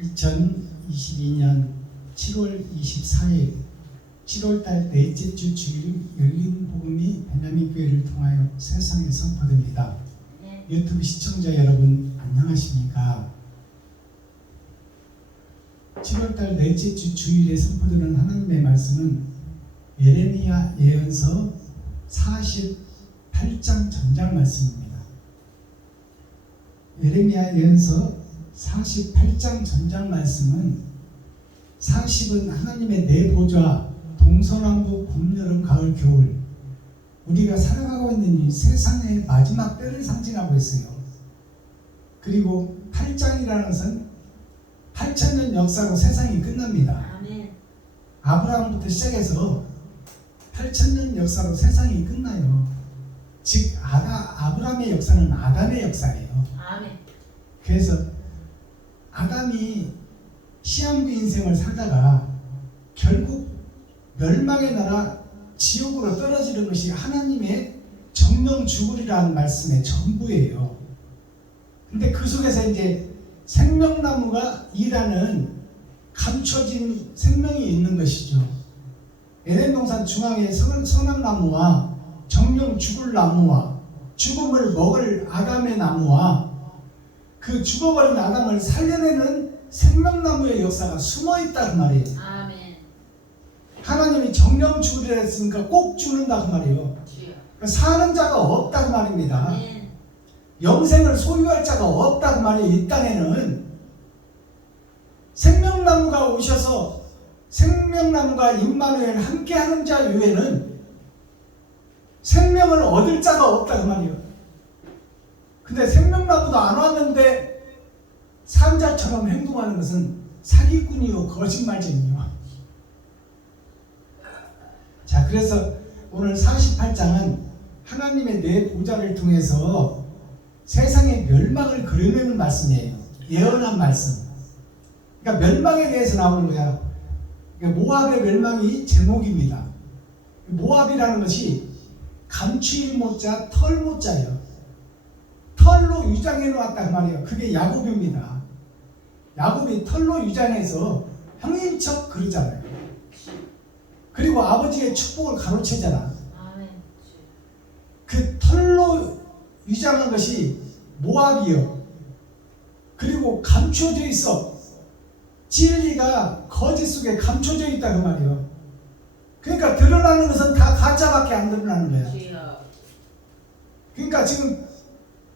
2022년 7월 24일 7월달 넷째 주 주일 열린 복음이 베냐민 교회를 통하여 세상에 선포됩니다. 유튜브 시청자 여러분 안녕하십니까? 7월달 넷째 주 주일에 선포되는 하나님의 말씀은 예레미야 예언서 48장 전장 말씀입니다. 예레미야 예언서 48장 전장 말씀은 40은 하나님의 네 보좌, 동서남북, 봄, 여름, 가을, 겨울, 우리가 살아가고 있는 이 세상의 마지막 때를 상징하고 있어요. 그리고 8장이라는 것은 8,000년 역사로 세상이 끝납니다. 아멘. 아브라함부터 시작해서 8,000년 역사로 세상이 끝나요. 즉 아브라함의 역사는 아담의 역사예요. 아멘. 그래서 아담이 시한부 인생을 살다가 결국 멸망의 나라 지옥으로 떨어지는 것이 하나님의 정령 죽으리라는 말씀의 전부예요. 근데 그 속에서 이제 생명나무가 일하는 감춰진 생명이 있는 것이죠. 에덴 동산 중앙에 선악나무와 정령 죽을 나무와 죽음을 먹을 아담의 나무와 그 죽어버린 아담을 살려내는 생명나무의 역사가 숨어있다 그 말이에요. 아멘. 하나님이 정령 죽으리라 했으니까 꼭 죽는다 그 말이에요. 그러니까 사는 자가 없다 그 말입니다. 아멘. 영생을 소유할 자가 없다 그 말이에요. 이 땅에는 생명나무가 오셔서 생명나무가 임마누엘 함께하는 자 외에는 생명을 얻을 자가 없다 그 말이에요. 근데 생명나무도 안 왔는데 산자처럼 행동하는 것은 사기꾼이요 거짓말쟁이요. 자, 그래서 오늘 48장은 하나님의 네 보좌를 통해서 세상의 멸망을 그려내는 말씀이에요. 예언한 말씀. 그러니까 멸망에 대해서 나오는 거야. 그러니까 모압의 멸망이 제목입니다. 모압이라는 것이 감추일 모자, 털 모자예요. 털로 위장해 놓았단 말이에요. 그게 야곱입니다. 야곱이 털로 위장해서 형인 척 그러잖아요. 그리고 아버지의 축복을 가로채잖아. 아멘. 그 털로 위장한 것이 모압이요. 그리고 감춰져 있어. 진리가 거짓 속에 감춰져 있다 그 말이에요. 그러니까 드러나는 것은 다 가짜밖에 안 드러나는 거야. 그러니까 지금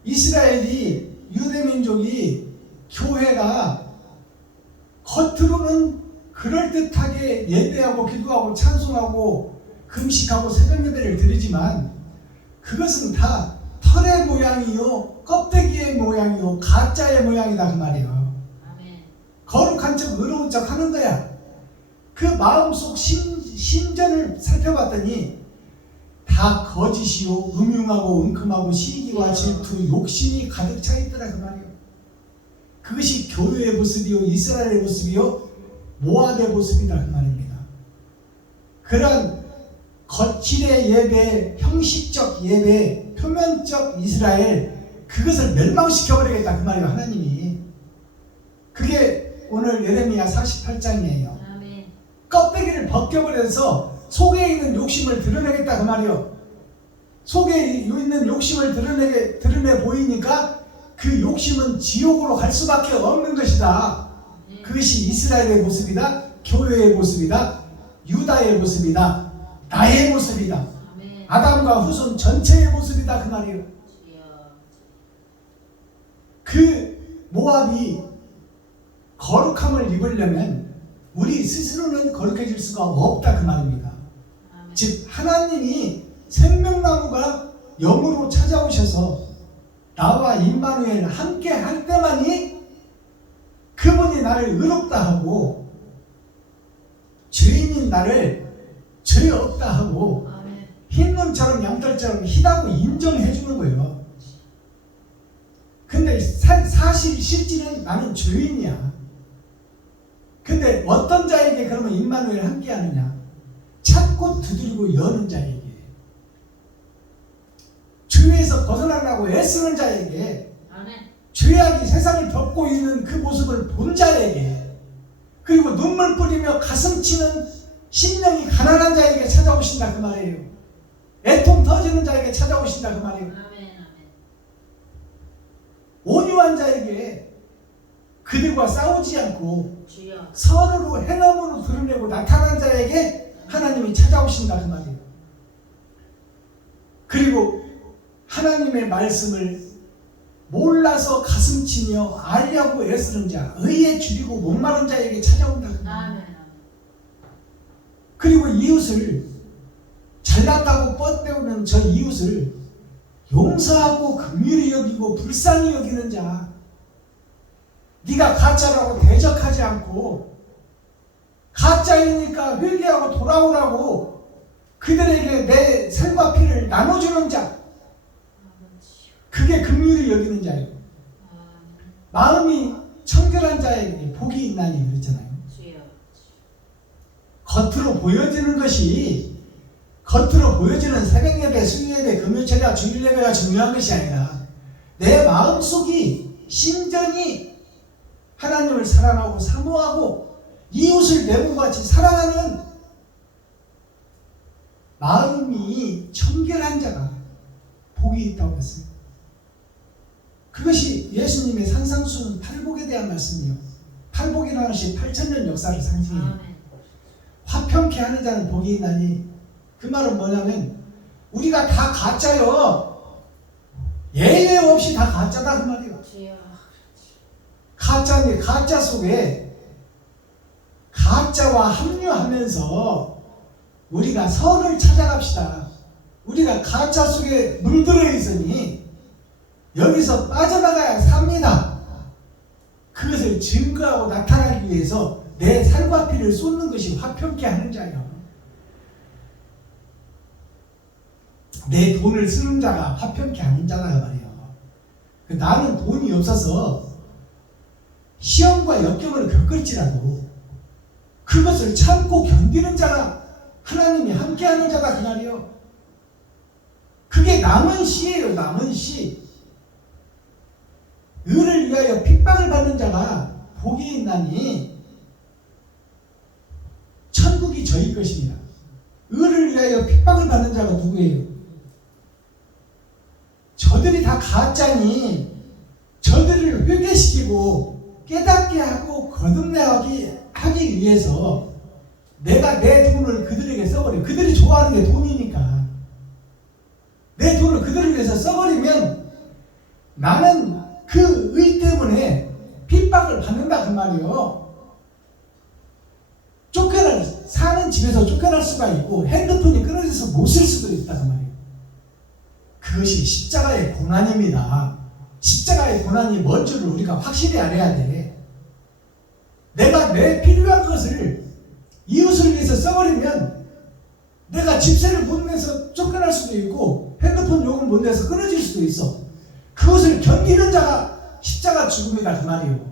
이스라엘이 유대민족이 교회가 겉으로는 그럴듯하게 예배하고 기도하고 찬송하고 금식하고 새벽 예배를 드리지만 그것은 다 털의 모양이요 껍데기의 모양이요 가짜의 모양이다 그 말이에요. 아멘. 거룩한 척 의로운 척 하는 거야. 그 마음속 심전을 살펴봤더니 다 거짓이요 음흉하고 은큼하고 시기와 질투 욕심이 가득 차 있더라 그 말이에요. 그것이 교회의 모습이요 이스라엘의 모습이요 모압의 모습이다 그 말입니다. 그런 거칠의 예배, 형식적 예배, 표면적 이스라엘 그것을 멸망시켜버리겠다 그 말이에요. 하나님이. 그게 오늘 예레미야 48장이에요. 아멘. 껍데기를 벗겨버려서 속에 있는 욕심을 드러내겠다 그 말이요. 속에 있는 욕심을 드러내 보이니까 그 욕심은 지옥으로 갈 수밖에 없는 것이다. 그것이 이스라엘의 모습이다. 교회의 모습이다. 유다의 모습이다. 나의 모습이다. 아멘. 아담과 후손 전체의 모습이다 그 말이에요. 그 모압이 거룩함을 입으려면 우리 스스로는 거룩해질 수가 없다 그 말입니다. 아멘. 즉 하나님이 생명나무가 영으로 찾아오셔서 나와 임마누엘 함께 할 때만이 그분이 나를 의롭다 하고 죄인인 나를 죄 없다 하고 아멘. 흰눈처럼 양털처럼 희다고 인정해 주는 거예요. 근데 사실 실질은 나는 죄인이야. 근데 어떤 자에게 그러면 임마누엘 함께 하느냐? 찾고 두드리고 여는 자에게, 죄에서 벗어나려고 애쓰는 자에게, 아멘. 죄악이 세상을 덮고 있는 그 모습을 본 자에게, 그리고 눈물 뿌리며 가슴 치는 심령이 가난한 자에게 찾아오신다 그 말이에요. 애통 터지는 자에게 찾아오신다 그 말이에요. 온유한 자에게, 그들과 싸우지 않고 선으로 행함으로 드러내고 나타난 자에게 하나님이 찾아오신다 그 말이에요. 그리고 하나님의 말씀을 몰라서 가슴치며 알려고 애쓰는 자, 의에 줄이고 목마른 자에게 찾아온다 그 말이에요. 그리고 이웃을, 잘났다고 뻗대우는 저 이웃을 용서하고 긍휼히 여기고 불쌍히 여기는 자, 네가 가짜라고 대적하지 않고 가짜이니까 회개하고 돌아오라고 그들에게 내 살과 피를 나눠주는 자, 그게 긍휼히 여기는 자예요. 마음이 청결한 자에게 복이 있나니 그랬잖아요. 겉으로 보여지는 것이, 겉으로 보여지는 새벽예배, 수요예배, 금요철야, 주일예배가 중요한 것이 아니라 내 마음속이 심전이 하나님을 사랑하고 사모하고 이웃을 내 몸같이 사랑하는 마음이 청결한 자가 복이 있다고 했어요. 그것이 예수님의 산상수훈 팔복에 대한 말씀이요. 팔복이라는 것이 8,000년 역사를 상징해요. 화평케 하는 자는 복이 있나니, 그 말은 뭐냐면 우리가 다 가짜요. 예외 없이 다 가짜다 그 말이에요. 가짜니 가짜 속에 가짜와 합류하면서 우리가 선을 찾아갑시다. 우리가 가짜 속에 물들어 있으니 여기서 빠져나가야 삽니다. 그것을 증거하고 나타나기 위해서 내 살과 피를 쏟는 것이 화평케 하는 자예요. 내 돈을 쓰는 자가 화평케 하는 자다 말이에요. 나는 돈이 없어서 시험과 역경을 겪을지라도 그것을 참고 견디는 자가 하나님이 함께하는 자다 그 말이에요. 그게 남은 시예요. 남은 시. 의를 위하여 핍박을 받는 자가 복이 있나니 천국이 저희 것입니다. 의를 위하여 핍박을 받는 자가 누구예요? 저들이 다 가짜니 저들을 회개시키고 깨닫게 하고 거듭나게 위해서 내가 내 돈을 그들에게 써버려. 그들이 좋아하는 게 돈이니까 내 돈을 그들을 위해서 써버리면 나는 그 의 때문에 핍박을 받는다 그 말이요. 사는 집에서 쫓겨날 수가 있고 핸드폰이 끊어져서 못 쓸 수도 있다 그 말이에요. 그것이 십자가의 고난입니다. 십자가의 고난이 뭔 줄을 우리가 확실히 알아야 돼. 내가 내 필요한 것을 이웃을 위해서 써버리면 내가 집세를 못 내서 쫓겨날 수도 있고 핸드폰 요금 못 내서 끊어질 수도 있어. 그것을 견디는 자가 십자가 죽음이다 그 말이에요.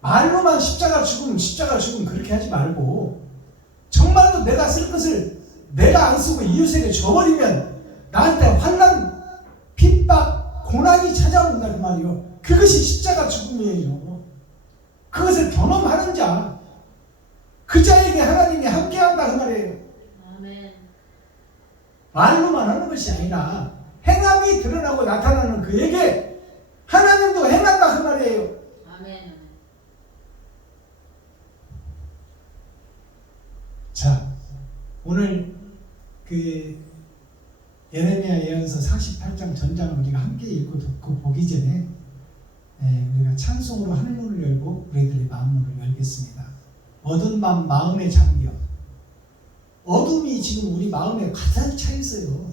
말로만 십자가 죽음 그렇게 하지 말고 정말로 내가 쓸 것을 내가 안 쓰고 이웃에게 줘버리면 나한테 환난, 핍박, 고난이 찾아온다 그 말이에요. 그것이 십자가 죽음이에요. 그것을 경험하는 자, 그 자에게 하나님이 함께한다 그 말이에요. 아멘. 말로만 하는 것이 아니라 행함이 드러나고 나타나는 그에게 하나님도 행한다 그 말이에요. 아멘. 자, 오늘 그 예레미야 예언서 48장 전장을 우리가 함께 읽고 듣고 보기 전에 우리가 찬송으로 하늘문을 열고 우리들의 마음문을 열겠습니다. 어두운 밤 마음에 잠겨. 어둠이 지금 우리 마음에 가득 차 있어요.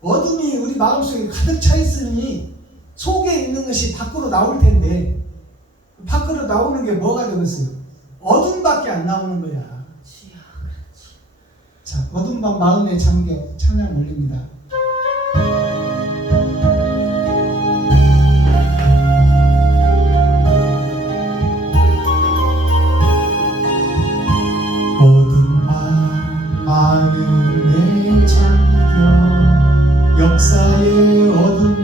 어둠이 우리 마음속에 가득 차 있으니 속에 있는 것이 밖으로 나올 텐데 밖으로 나오는 게 뭐가 되겠어요? 어둠밖에 안 나오는 거야. 자, 어둠 밤 마음에 잠겨 찬양 올립니다. 어둠 밤 마음에 잠겨 역사의 어둠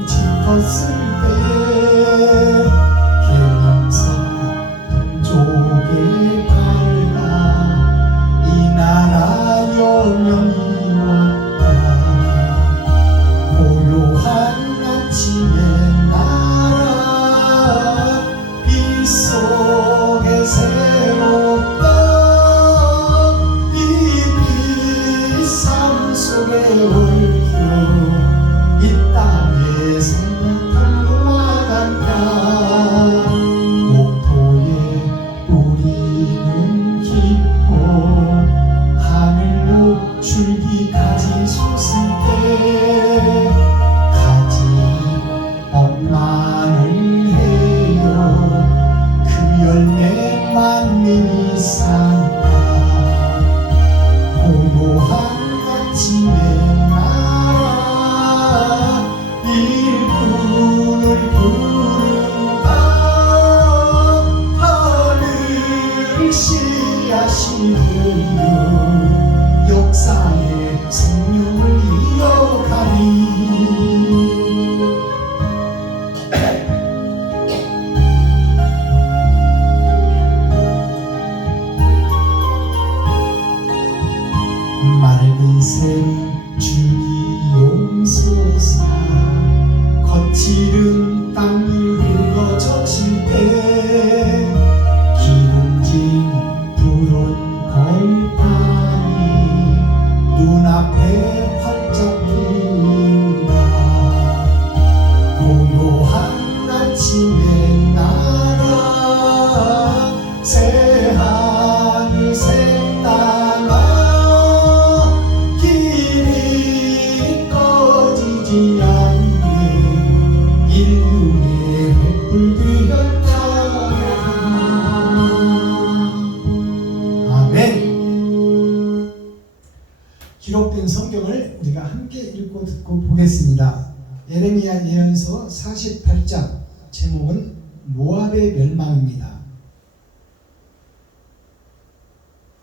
읽고 보겠습니다. 예레미야 예언서 48장 제목은 모압의 멸망입니다.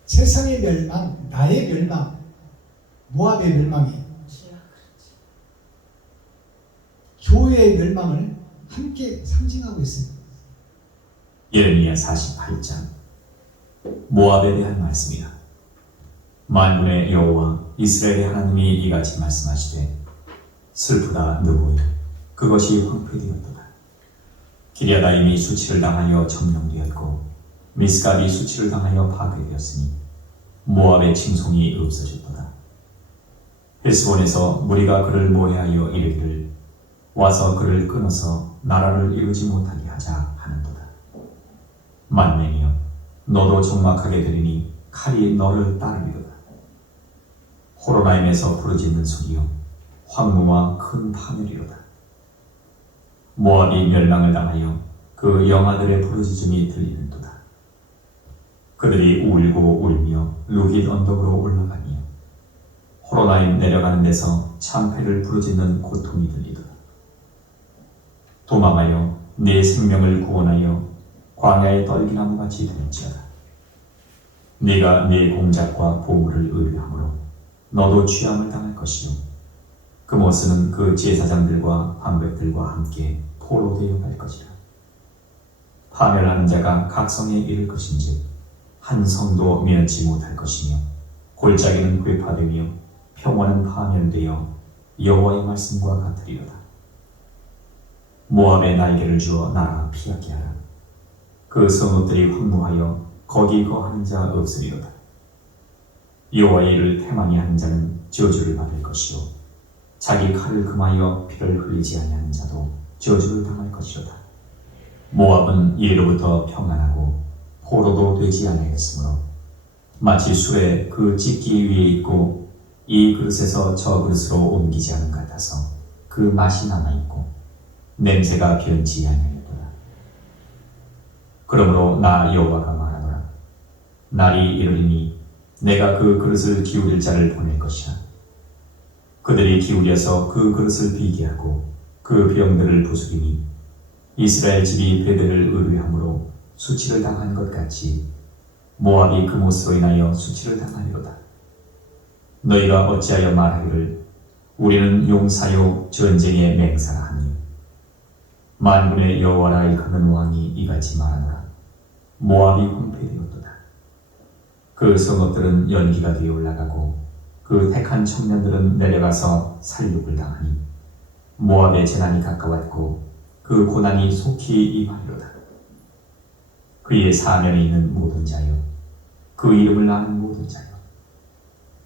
세상의 멸망, 나의 멸망, 모압의 멸망이 교회의 멸망을 함께 상징하고 있습니다. 예레미야 48장 모압에 대한 말씀이다. 만군의 여호와 이스라엘의 하나님이 이같이 말씀하시되 슬프다 느보이 그것이 황폐되었도다. 기랴다임이 수치를 당하여 점령되었고 미스갑이 수치를 당하여 파괴되었으니 모압의 칭송이 없어졌도다. 헬스본에서 무리가 그를 모해하여 이르기를 와서 그를 끊어서 나라를 이루지 못하게 하자 하는도다. 만맹이여 너도 적막하게 되리니 칼이 너를 따르리로다. 호로나임에서 부르짖는 소리여 황무와 큰 파멸이로다. 모압이 멸망을 당하여 그 영아들의 부르짖음이 들리는도다. 그들이 울고 울며 루깃 언덕으로 올라가며 호로나임 내려가는 데서 참패를 부르짖는 고통이 들리도다. 도망하여 내 생명을 구원하여 광야의 떨기나무같이 될지어다. 네가 네 공작과 보물을 의뢰함으로 너도 취함을 당할 것이요 그 모습은 그 제사장들과 방백들과 함께 포로되어 갈 것이라. 파멸하는 자가 각성에 이를 것인즉 한 성도 면치 못할 것이며 골짜기는 괴파되며 평원은 파멸되어 여호와의 말씀과 같으리로다. 모압의 날개를 주어 나라 피하게 하라. 그 성읍들이 황무하여 거기 거하는 자 없으리로다. 여호와의 일을 태만히 하는 자는 저주를 받을 것이요 자기 칼을 금하여 피를 흘리지 아니하는 자도 저주를 당할 것이로다. 모압은 이로부터 평안하고 포로도 되지 아니하였으므로 마치 술에 그 찢기 위에 있고 이 그릇에서 저 그릇으로 옮기지 않은 같아서 그 맛이 남아있고 냄새가 변치 아니하였도다. 그러므로 나 여호와가 말하노라. 날이 이르리니 내가 그 그릇을 기울일 자를 보낼 것이라. 그들이 기울여서 그 그릇을 비게 하고 그 병들을 부수리니 이스라엘 집이 베델을 의뢰함으로 수치를 당한 것 같이 모압이 그 못으로 인하여 수치를 당하리로다. 너희가 어찌하여 말하기를 우리는 용사요 전쟁의 맹사라 하니 만군의 여호와라 일컫는 왕이 이같이 말하노라. 모압이 황폐되었도다. 그 성읍들은 연기가 되어 올라가고 그 택한 청년들은 내려가서 살육을 당하니 모압의 재난이 가까웠고 그 고난이 속히 임하리로다. 그의 사면에 있는 모든 자여 그 이름을 아는 모든 자여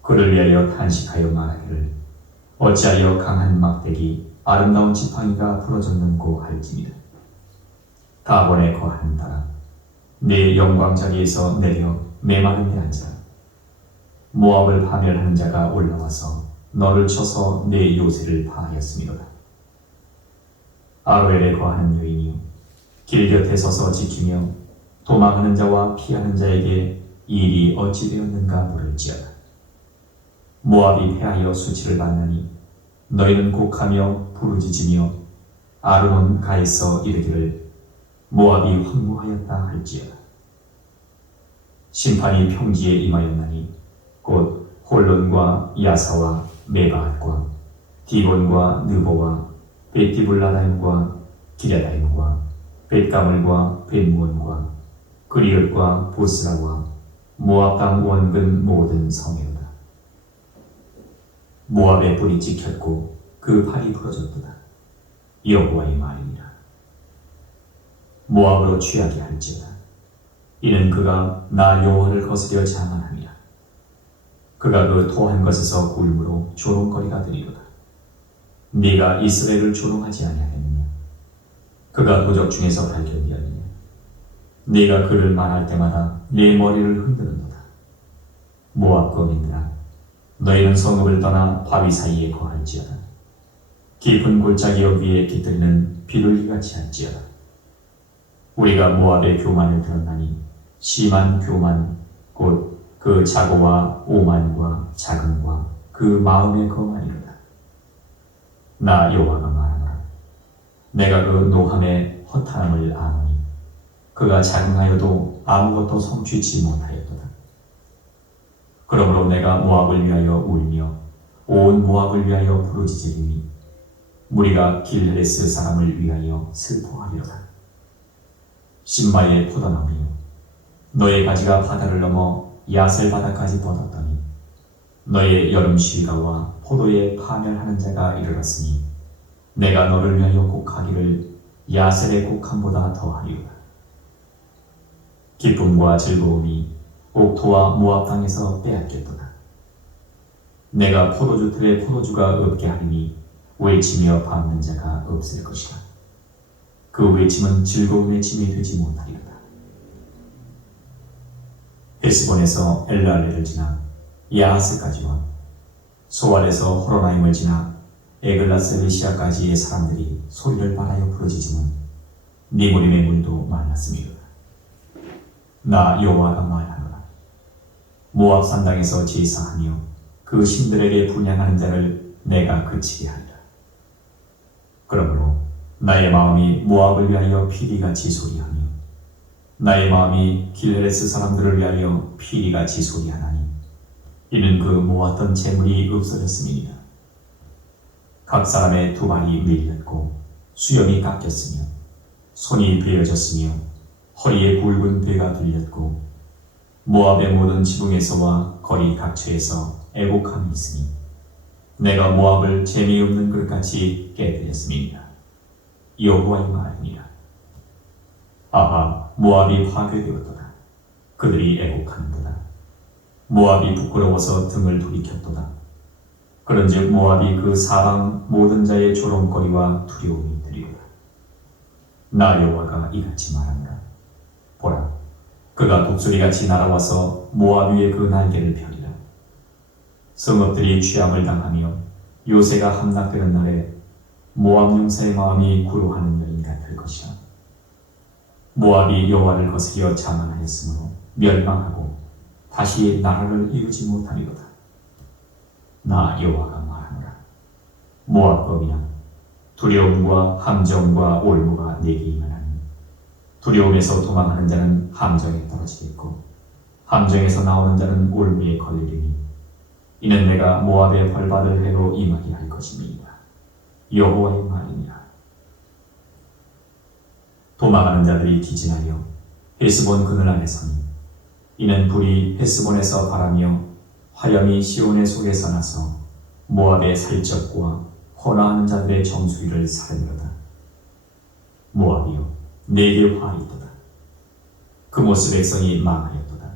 그를 위하여 탄식하여 말하기를 어찌하여 강한 막대기 아름다운 지팡이가 부러졌는고 할지니라. 다본에 거하는다라 네 영광 자리에서 내려 메마른 데 앉으라. 모압을 파멸하는 자가 올라와서 너를 쳐서 네 요새를 파하였음이로다. 아로엘에 거하는 여인이여 길 곁에 서서 지키며 도망하는 자와 피하는 자에게 이 일이 어찌 되었는가 물을지어다. 모압이 패하여 수치를 받나니 너희는 곡하며 부르짖으며 아르논 가에서 이르기를 모압이 황무하였다 할지어다. 심판이 평지에 임하였나니 곧 홀론과 야사와 메바앗과 디본과 느보와 베티불라다임과 기랴다임과 벳가물과 벳무온과 그리엇과 보스라와 모압 땅 원근 모든 성이로다. 모압의 뿔이 찍혔고 그 팔이 부러졌도다. 여호와의 말이니라. 모압으로 취하게 할지어다. 이는 그가 나 여호와를 거스려 자만함이라. 그가 그 토한 것에서 굴무로 조롱거리가 되리로다. 네가 이스라엘을 조롱하지 아니하겠느냐? 그가 도적 중에서 발견되었느냐? 네가 그를 말할 때마다 네 머리를 흔드는도다. 모압 거민들아, 너희는 성읍을 떠나 바위 사이에 거할지어다. 깊은 골짜기역 위에 깃들이는 비둘기같이 할지어다. 우리가 모압의 교만을 들었나니 심한 교만 곧 그 자고와 오만과 자긍과 그 마음의 거만이로다. 나 여호와가 말하노라. 내가 그 노함의 허탄함을 아노니 그가 자궁하여도 아무것도 성취치 못하였도다. 그러므로 내가 모압을 위하여 울며 온 모압을 위하여 부르짖으리니 무리가 길헤레스 사람을 위하여 슬퍼하리로다. 신바의 포도나무여, 너의 가지가 바다를 넘어 야셀 바다까지 뻗었더니 너의 여름 쉬가와 포도에 파멸하는 자가 이르렀으니 내가 너를 위하여 곡하기를 야셀의 곡함보다 더하리로다. 기쁨과 즐거움이 옥토와 모압 땅에서 빼앗겼도다. 내가 포도주 틀에 포도주가 없게 하리니 외치며 밟는 자가 없을 것이라. 그 외침은 즐거운 외침이 되지 못하리로다. 헤스본에서 엘랄레를 지나 야하스까지와 소알에서 호로나임을 지나 에글라스 리시아까지의 사람들이 소리를 발하여 부르짖으면 니무림의 물도 말랐음이로다. 나 여호와가 말하노라. 모압 산당에서 제사하며 그 신들에게 분향하는 자를 내가 그치게 하리라. 그러므로 나의 마음이 모압을 위하여 피리같이 소리하며 나의 마음이 길헤레스 사람들을 위하여 피리같이 소리하나니 이는 그 모았던 재물이 없어졌음이니라. 각 사람의 두 발이 밀렸고 수염이 깎였으며 손이 베어졌으며 허리에 굵은 배가 들렸고 모압의 모든 지붕에서와 거리 각처에서 애곡함이 있으니 내가 모압을 재미없는 그릇같이 깨뜨렸음이니라. 여호와의 말이니라. 아하, 모압이 파괴되었도다. 그들이 애곡하는도다. 모압이 부끄러워서 등을 돌이켰도다. 그런즉 모압이 그 사방 모든 자의 조롱거리와 두려움이 되리로다. 나 여호와가 이같이 말하노라. 보라, 그가 독수리같이 날아와서 모압 위에 그 날개를 펴리라. 성읍들이 취함을 당하며 요새가 함락되는 날에 모압 용사의 마음이 구로하는 여인 같을 것이라. 모압이 여호와를 거스려 자만하였으므로 멸망하고 다시 나라를 이루지 못하리로다. 나 여호와가 말하노라. 모압 범이야, 두려움과 함정과 올무가 내게 임하나니 두려움에서 도망하는 자는 함정에 떨어지겠고 함정에서 나오는 자는 올무에 걸리리니 이는 내가 모압의 벌받을 해로 임하게 할 것입니다. 여호와의 말이니라. 도망하는 자들이 기진하여 헤스본 그늘 안에 서니 이는 불이 헤스본에서 바라며 화염이 시온의 속에서 나서 모압의 살적과 혼화하는 자들의 정수리를 사르르다. 모압이여, 내게 화이 있도다. 그 모습 백성이 망하였도다.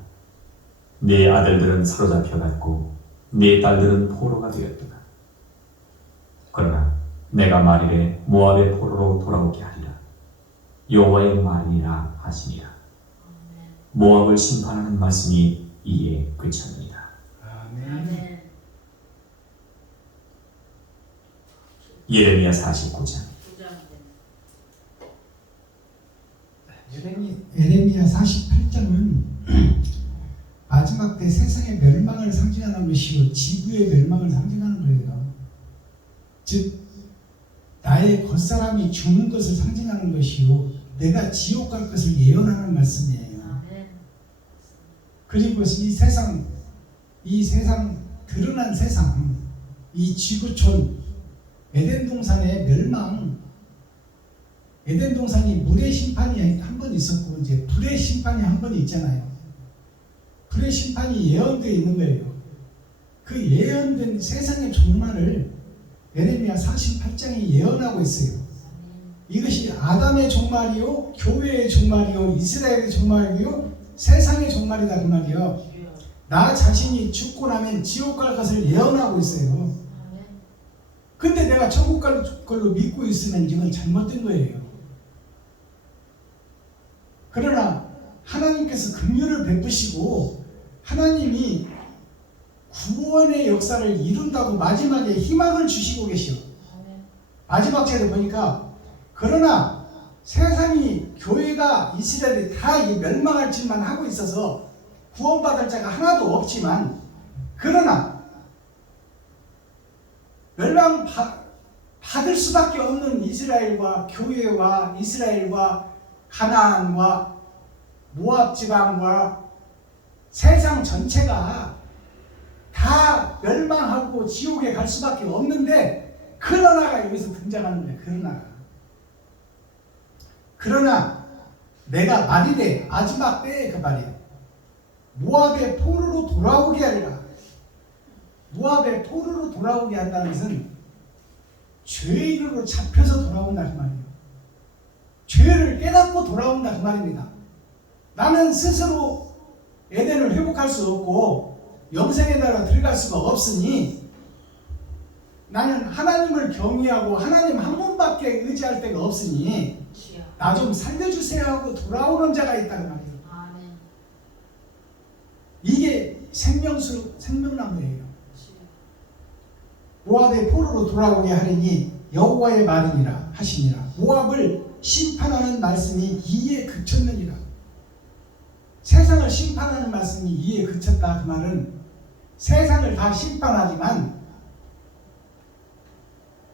네 아들들은 사로잡혀갔고 네 딸들은 포로가 되었도다. 그러나 내가 말이래 모압의 포로로 돌아오게 하리라. 여호와의 말이라 하시니라. 모압을 심판하는 말씀이 이에 그쳤습니다. 아멘. 예레미야 49장. 예레미야 48장은 마지막 때 세상의 멸망을 상징하는 것이요 지구의 멸망을 상징하는 거예요. 즉 나의 겉사람이 죽는 것을 상징하는 것이요 내가 지옥 갈 것을 예언하는 말씀이에요. 그리고 이 세상 드러난 세상, 이 지구촌 에덴 동산의 멸망, 에덴 동산이 물의 심판이 한 번 있었고 이제 불의 심판이 한 번 있잖아요. 불의 심판이 예언되어 있는 거예요. 그 예언된 세상의 종말을 예레미야 48장이 예언하고 있어요. 이것이 아담의 종말이요, 교회의 종말이요, 이스라엘의 종말이요, 세상의 종말이다 그 말이요. 나 자신이 죽고 나면 지옥 갈 것을 예언하고 있어요. 근데 내가 천국 갈 걸로 믿고 있으면 이건 잘못된 거예요. 그러나 하나님께서 긍휼을 베푸시고 하나님이 구원의 역사를 이룬다고 마지막에 희망을 주시고 계시오. 마지막 절에 보니까 그러나 세상이 교회가 이스라엘이 다 멸망할 짓만 하고 있어서 구원받을 자가 하나도 없지만 그러나 멸망 받을 수밖에 없는 이스라엘과 교회와 이스라엘과 가나안과 모압 지방과 세상 전체가 다 멸망하고 지옥에 갈 수밖에 없는데 그러나가 여기서 등장하는 거예요. 그러나 내가 말이래 마지막 때에 그 말이에요. 모압의 포로로 돌아오게 하리라. 모압의 포로로 돌아오게 한다는 것은 죄인으로 잡혀서 돌아온다 그 말이에요. 죄를 깨닫고 돌아온다 그 말입니다. 나는 스스로 에덴을 회복할 수 없고 영생의 나라 들어갈 수가 없으니 나는 하나님을 경외하고 하나님 한 분밖에 의지할 데가 없으니 나 좀 살려주세요 하고 돌아오는 자가 있다는 말이에요. 이게 생명나무예요. 모압의 포로로 돌아오게 하리니 여호와의 말이니라 하시니라. 모압을 심판하는 말씀이 이에 그쳤느니라. 세상을 심판하는 말씀이 이에 그쳤다 그 말은 세상을 다 심판하지만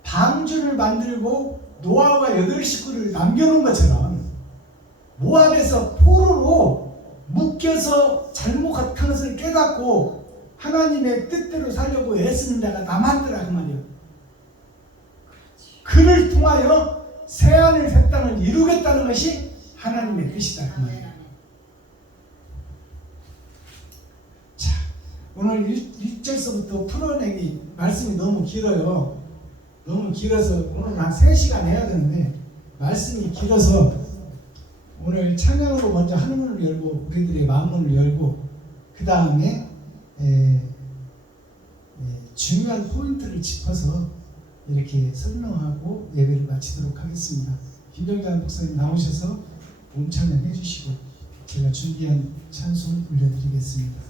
방주를 만들고 노아와 8식구를 남겨놓은 것처럼 모압에서 포로로 묶여서 잘못한 것을 깨닫고 하나님의 뜻대로 살려고 애쓰는 자가 남았더라 그 말이에요. 그를 통하여 새하늘 새 땅을 이루겠다는 것이 하나님의 뜻이다 그 말이에요. 자, 오늘 1절서부터 풀어내기 말씀이 너무 길어요. 너무 길어서 오늘 한 3시간 해야 되는데 말씀이 길어서 오늘 찬양으로 먼저 하늘문을 열고 우리들의 마음문을 열고 그 다음에 중요한 포인트를 짚어서 이렇게 설명하고 예배를 마치도록 하겠습니다. 김정자 목사님 나오셔서 몸찬양 해주시고 제가 준비한 찬송 올려드리겠습니다.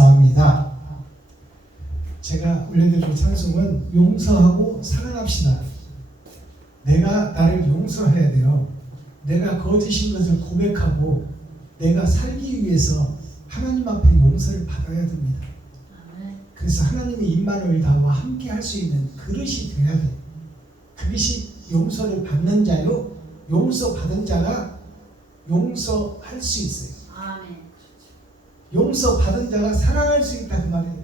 감사합니다. 제가 올려드릴 찬송은 용서하고 사랑합시다. 내가 나를 용서해야 돼요. 내가 거짓인 것을 고백하고 내가 살기 위해서 하나님 앞에 용서를 받아야 됩니다. 그래서 하나님의 임마누엘 다와 함께 할 수 있는 그릇이 되어야 돼요. 그것이 용서를 받는 자요, 용서받은 자가 용서할 수 있어요. 용서받은 자가 사랑할 수 있다 그 말이에요.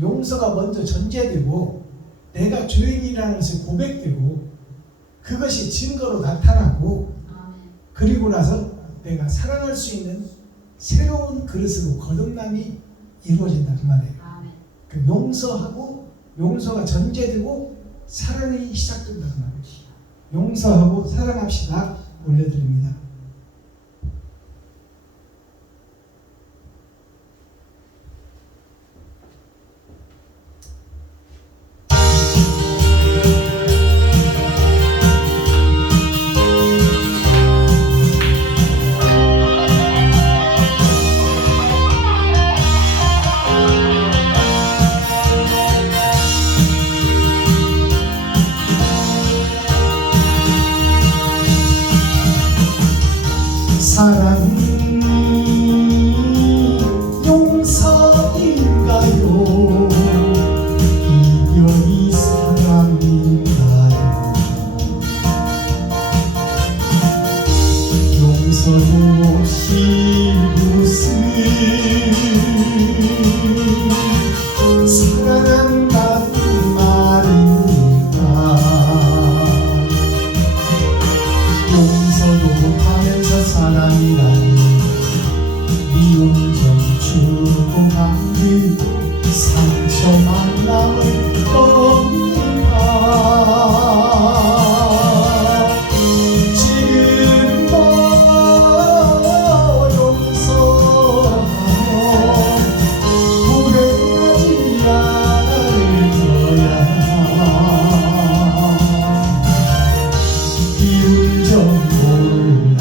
용서가 먼저 전제되고 내가 죄인이라는 것이 고백되고 그것이 증거로 나타나고 그리고 나서 내가 사랑할 수 있는 새로운 그릇으로 거듭남이 이루어진다 그 말이에요. 그 용서하고 용서가 전제되고 사랑이 시작된다 그 말이에요. 용서하고 사랑합시다 올려드립니다. 사랑이 용서인가요? 이별이 사랑인가요? 용서도 없이 무슨 사랑한다는 말입니까? 용서도 못하면서 사랑이라니 미움 좀 주고 가는 상처만 남을 겁니다. 지금도 용서하면 후회하지 않을 거야. 기분 좀 몰라주라.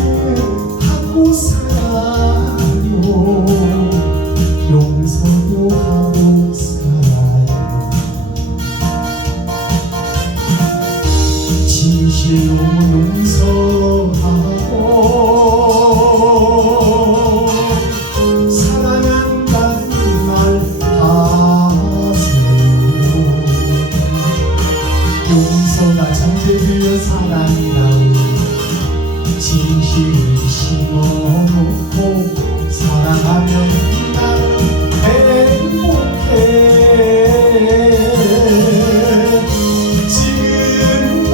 사랑하고 살아요. 용서도 하고 살아요. 진실로 용서하고 사랑한다는 말 하세요. 용서가 전제되어 사랑이라고 진실을 심어놓고 사랑하면 나는 행복해. 지금도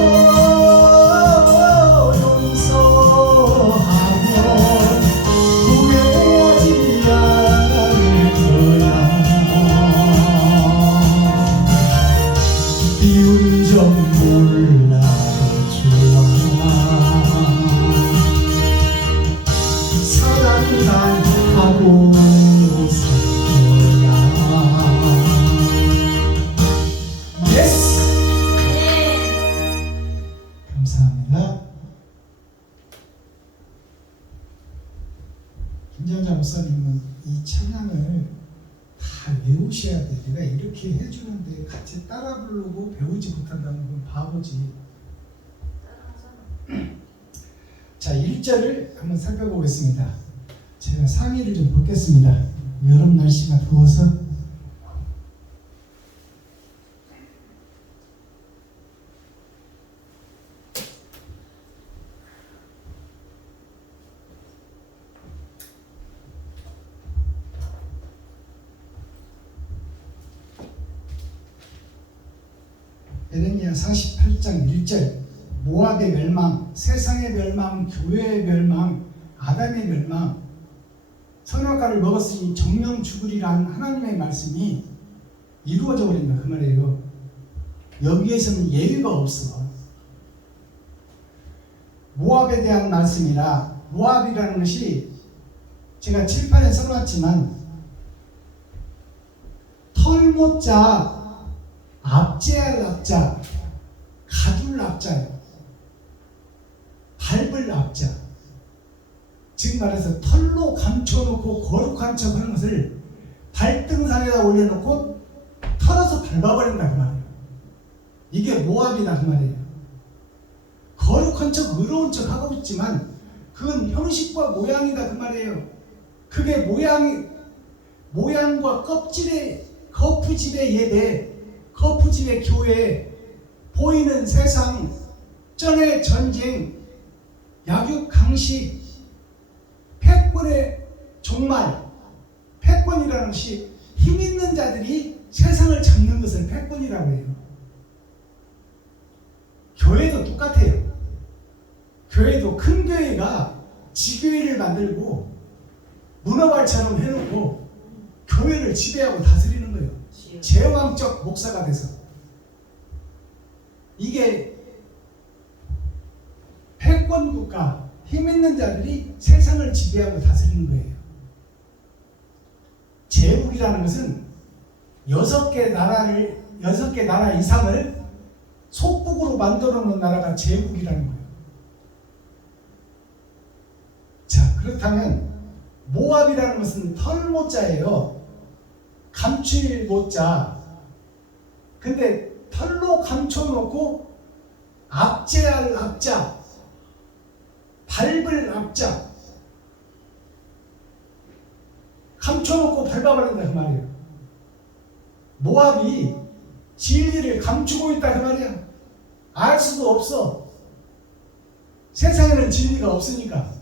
용서하면 후회하지 않을 거야. 미운 점 몰라도 좋아. 사랑만 하고 살 거야. 예스! 감사합니다. 김정자 목사님은 이 찬양을 다 외우셔야 돼. 내가 이렇게 해주는데 같이 따라 부르고 배우지 못한다는 건 바보지. 자, 1절을 한번 살펴보겠습니다. 제가 상의를 좀 벗겠습니다. 여름 날씨가 더워서. 에레미야 48장 1절 모압의 멸망, 세상의 멸망, 교회의 멸망, 아담의 멸망. 선악과를 먹었으니 정령 죽으리라는 하나님의 말씀이 이루어져 버린다 그 말이에요. 여기에서는 예외가 없어. 모압에 대한 말씀이라, 모압이라는 것이 제가 칠판에 써놨지만 털모자, 압제할 압자, 가둘 압자예요. 밟을 압자. 즉 말해서 털로 감춰놓고 거룩한 척 하는 것을 발등상에다 올려놓고 털어서 밟아버린다 그 말이에요. 이게 모압이다 그 말이에요. 거룩한 척, 의로운 척 하고 있지만 그건 형식과 모양이다 그 말이에요. 그게 모양과 껍질의 거푸집의 예배, 거푸집의 교회, 보이는 세상, 전의 전쟁, 약육 강식, 패권의 종말. 패권이라는 것이 힘 있는 자들이 세상을 잡는 것을 패권이라고 해요. 교회도 똑같아요. 교회도 큰 교회가 지교회를 만들고 문어발처럼 해놓고 교회를 지배하고 다스리는 거예요. 제왕적 목사가 돼서. 이게 패권국가, 힘 있는 자들이 세상을 지배하고 다스리는 거예요. 제국이라는 것은 6개 나라 이상을 속국으로 만들어 놓은 나라가 제국이라는 거예요. 자, 그렇다면 모압이라는 것은 털모자예요. 감출 모자. 근데 털로 감춰놓고 압제할 압자, 밟을 압자, 감춰놓고 밟아버린다 그 말이에요. 모압이 진리를 감추고 있다 그 말이야. 알 수도 없어. 세상에는 진리가 없으니까.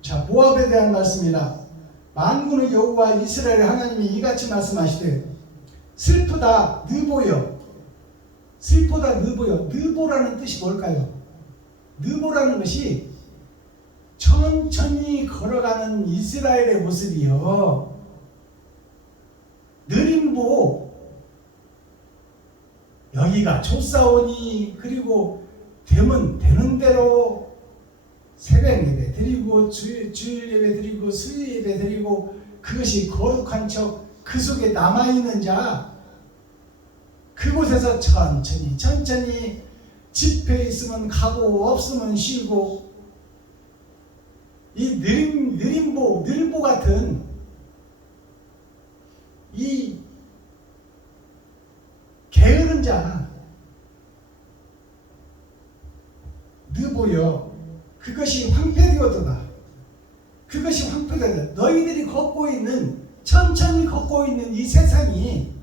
자, 모압에 대한 말씀이라. 만군의 여호와 이스라엘 하나님이 이같이 말씀하시되 슬프다 느보여. 슬프다 느보여. 느보라는 뜻이 뭘까요? 느보라는 것이 천천히 걸어가는 이스라엘의 모습이요. 느림보. 여기가 좁사오니 그리고 되면 되는 대로 새벽 예배 드리고 주일 예배 드리고 수요 예배 드리고 그것이 거룩한 척 그 속에 남아있는 자, 그곳에서 천천히 집회 있으면 가고 없으면 쉬고, 이 느림보 같은 이 게으른 자, 느보여. 그것이 황폐되었도다. 그것이 황폐되었다. 너희들이 천천히 걷고 있는 이 세상이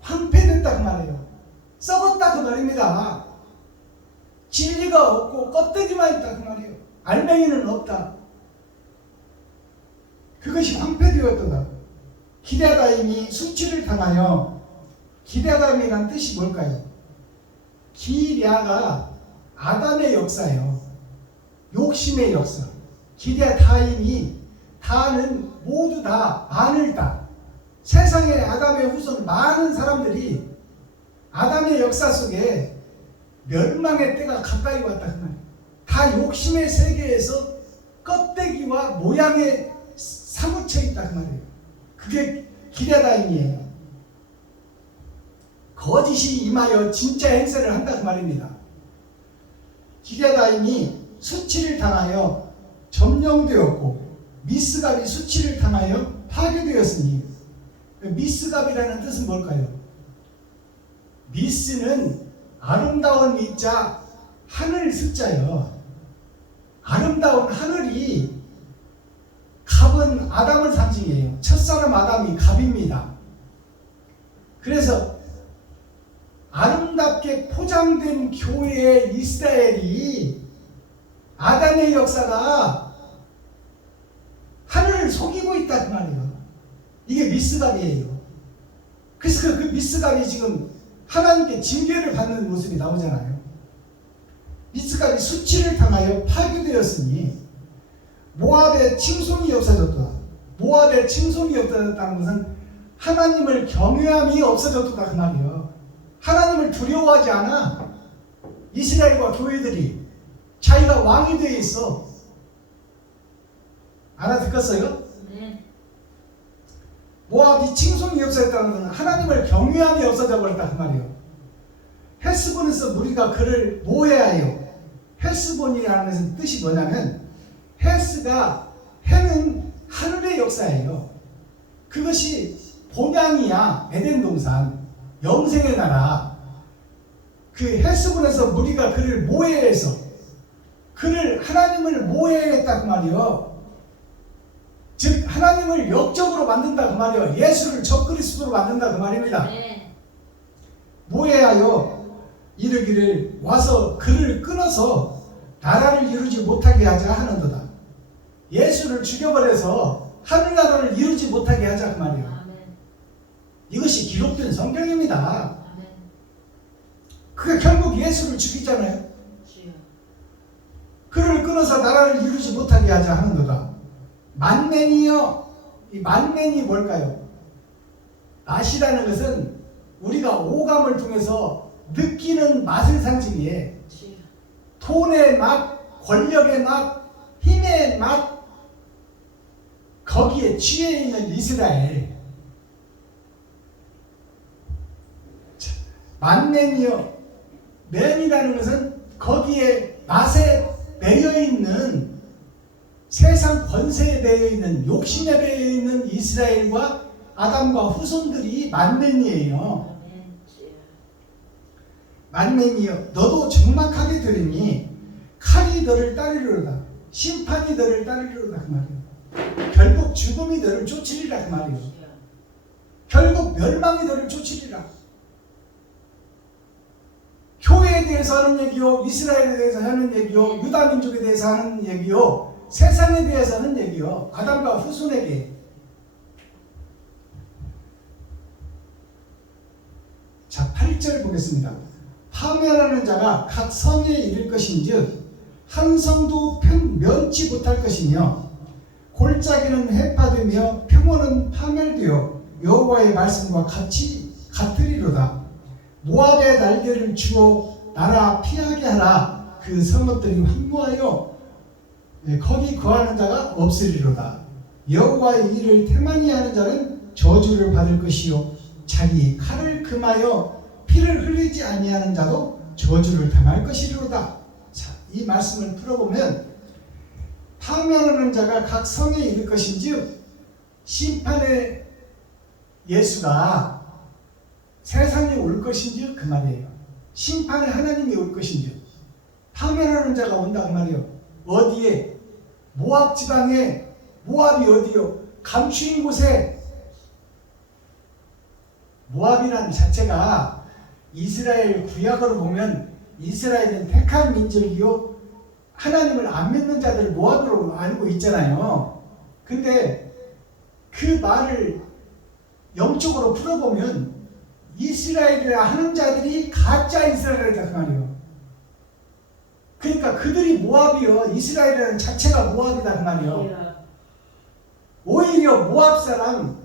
황폐됐다 그 말이에요. 썩었다 그 말입니다. 진리가 없고 껍데기만 있다 그 말이에요. 알맹이는 없다. 그것이 황폐되었도다. 기랴다임이 수치를 당하여. 기랴다임이란 뜻이 뭘까요? 기랴가 아담의 역사예요. 욕심의 역사. 기랴다임이, 다는 모두 다 안을 따. 세상에 아담의 후손 많은 사람들이 아담의 역사 속에 멸망의 때가 가까이 왔다 그 말이에요. 다 욕심의 세계에서 껍데기와 모양에 사무쳐 있다 그 말이에요. 그게 기랴다임이에요. 거짓이 임하여 진짜 행세를 한다 그 말입니다. 기랴다임이 수치를 당하여 점령되었고 미스갑이 수치를 당하여 파괴되었으니. 미스갑이라는 뜻은 뭘까요? 미스는 아름다운 미자, 하늘 숫자요. 아름다운 하늘이, 갑은 아담을 상징해요. 첫사람 아담이 갑입니다. 그래서 아름답게 포장된 교회의 이스라엘이, 아담의 역사가 하늘을 속이고 있다 그 말이에요. 이게 미스갑이에요. 그래서 그 미스갑이 지금 하나님께 징계를 받는 모습이 나오잖아요. 미스갑이 수치를 당하여 파괴되었으니 모압의 칭송이 없어졌다. 모압의 칭송이 없어졌다는 것은 하나님을 경외함이 없어졌다 그 말이에요. 하나님을 두려워하지 않아. 이스라엘과 교회들이 자기가 왕이 되어 있어. 알아듣겠어요? 네. 모압이 칭송이 없어졌다는 것은 하나님을 경외함이 없어져 버렸다 그 말이에요. 헤스본에서 무리가 그를 모해하여. 헤스본이라는 것은 뜻이 뭐냐면 헤스가 해는 하늘의 역사예요. 그것이 본향이야. 에덴 동산 영생의 나라. 그 헤스본에서 무리가 그를 모해해서 그를 하나님을 모해했다 그 말이요. 즉 하나님을 역적으로 만든다 그 말이요. 예수를 적그리스도로 만든다 그 말입니다. 네. 모해하여 이르기를 와서 그를 끊어서 나라를 이루지 못하게 하자 하는도다. 예수를 죽여버려서 하늘나라를 이루지 못하게 하자 그 말이에요. 아멘. 이것이 기록된 성경입니다. 아멘. 그게 결국 예수를 죽이잖아요. 주여. 그를 끊어서 나라를 이루지 못하게 하자 하는도다. 만맨이여. 이 만맨이 뭘까요? 맛이라는 것은 우리가 오감을 통해서 느끼는 맛을 상징해. 주여. 돈의 맛, 권력의 맛, 힘의 맛, 거기에 취해 있는 이스라엘. 만맨이여. 맨이라는 것은 거기에 맛에 매여 있는, 세상 권세에 매여 있는, 욕심에 매여 있는 이스라엘과 아담과 후손들이 만맨이에요. 아멘. 주여. 만맨이여 너도 적막하게 되리니 칼이 너를 따르리로다. 심판이 너를 따르리로다 그 말이에요. 결국 죽음이 너를 쫓으리라 그 말이에요. 주여. 결국 멸망이 너를 쫓으리라. 교회에 대해서 하는 얘기요, 이스라엘에 대해서 하는 얘기요, 유다 민족에 대해서 하는 얘기요, 세상에 대해서 하는 얘기요, 아담과 후손에게. 자, 8절 보겠습니다. 파멸하는 자가 각 성에 이를 것인즉 한 성도 면치 못할 것이며 골짜기는 해파되며 평원은 파멸되어 여호와의 말씀과 같으리로다. 모압의 날개를 주어 나라 피하게 하라. 그 성읍들이 황무하여 거기 거하는 자가 없으리로다. 여호와의 일을 태만히 하는 자는 저주를 받을 것이요 자기 칼을 금하여 피를 흘리지 아니하는 자도 저주를 당할 것이리로다. 자, 이 말씀을 풀어보면 파멸하는 자가 각 성에 이를 것인즉 심판의 예수가 세상에 올 것인즉 그 말이에요. 심판의 하나님이 올 것인즉 파멸하는 자가 온다 그 말이에요. 어디에? 모압 지방에. 모압이 어디요? 감추인 곳에. 모압이라는 자체가 이스라엘 구약으로 보면 이스라엘은 택한 민족이요 하나님을 안 믿는 자들 모압으로 알고 있잖아요. 근데 그 말을 영적으로 풀어보면 이스라엘이라 하는 자들이 가짜 이스라엘이다 그 말이에요. 그러니까 그들이 모압이요 이스라엘이라는 자체가 모압이다 그 말이에요. 오히려 모압 사람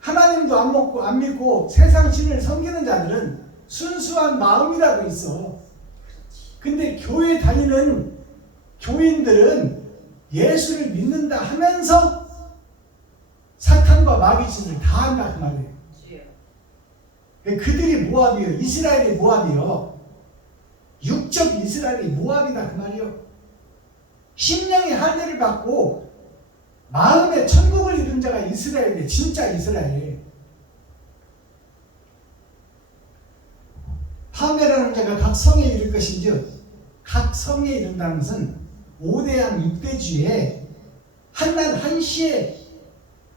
하나님도 안 믿고 세상 신을 섬기는 자들은 순수한 마음이라고 있어. 근데 교회 다니는 교인들은 예수를 믿는다 하면서 사탄과 마귀짓을 다 한다 그 말이에요. 그들이 모압이요 이스라엘이 모압이요 육적 이스라엘이 모압이다 그 말이에요. 심령의 할례를 받고 마음의 천국을 이룬 자가 이스라엘이에요. 진짜 이스라엘. 파멸하는 자가 각 성에 이를 것인즉 각 성에 이른다는 것은 5대양 6대주에 한날 한시에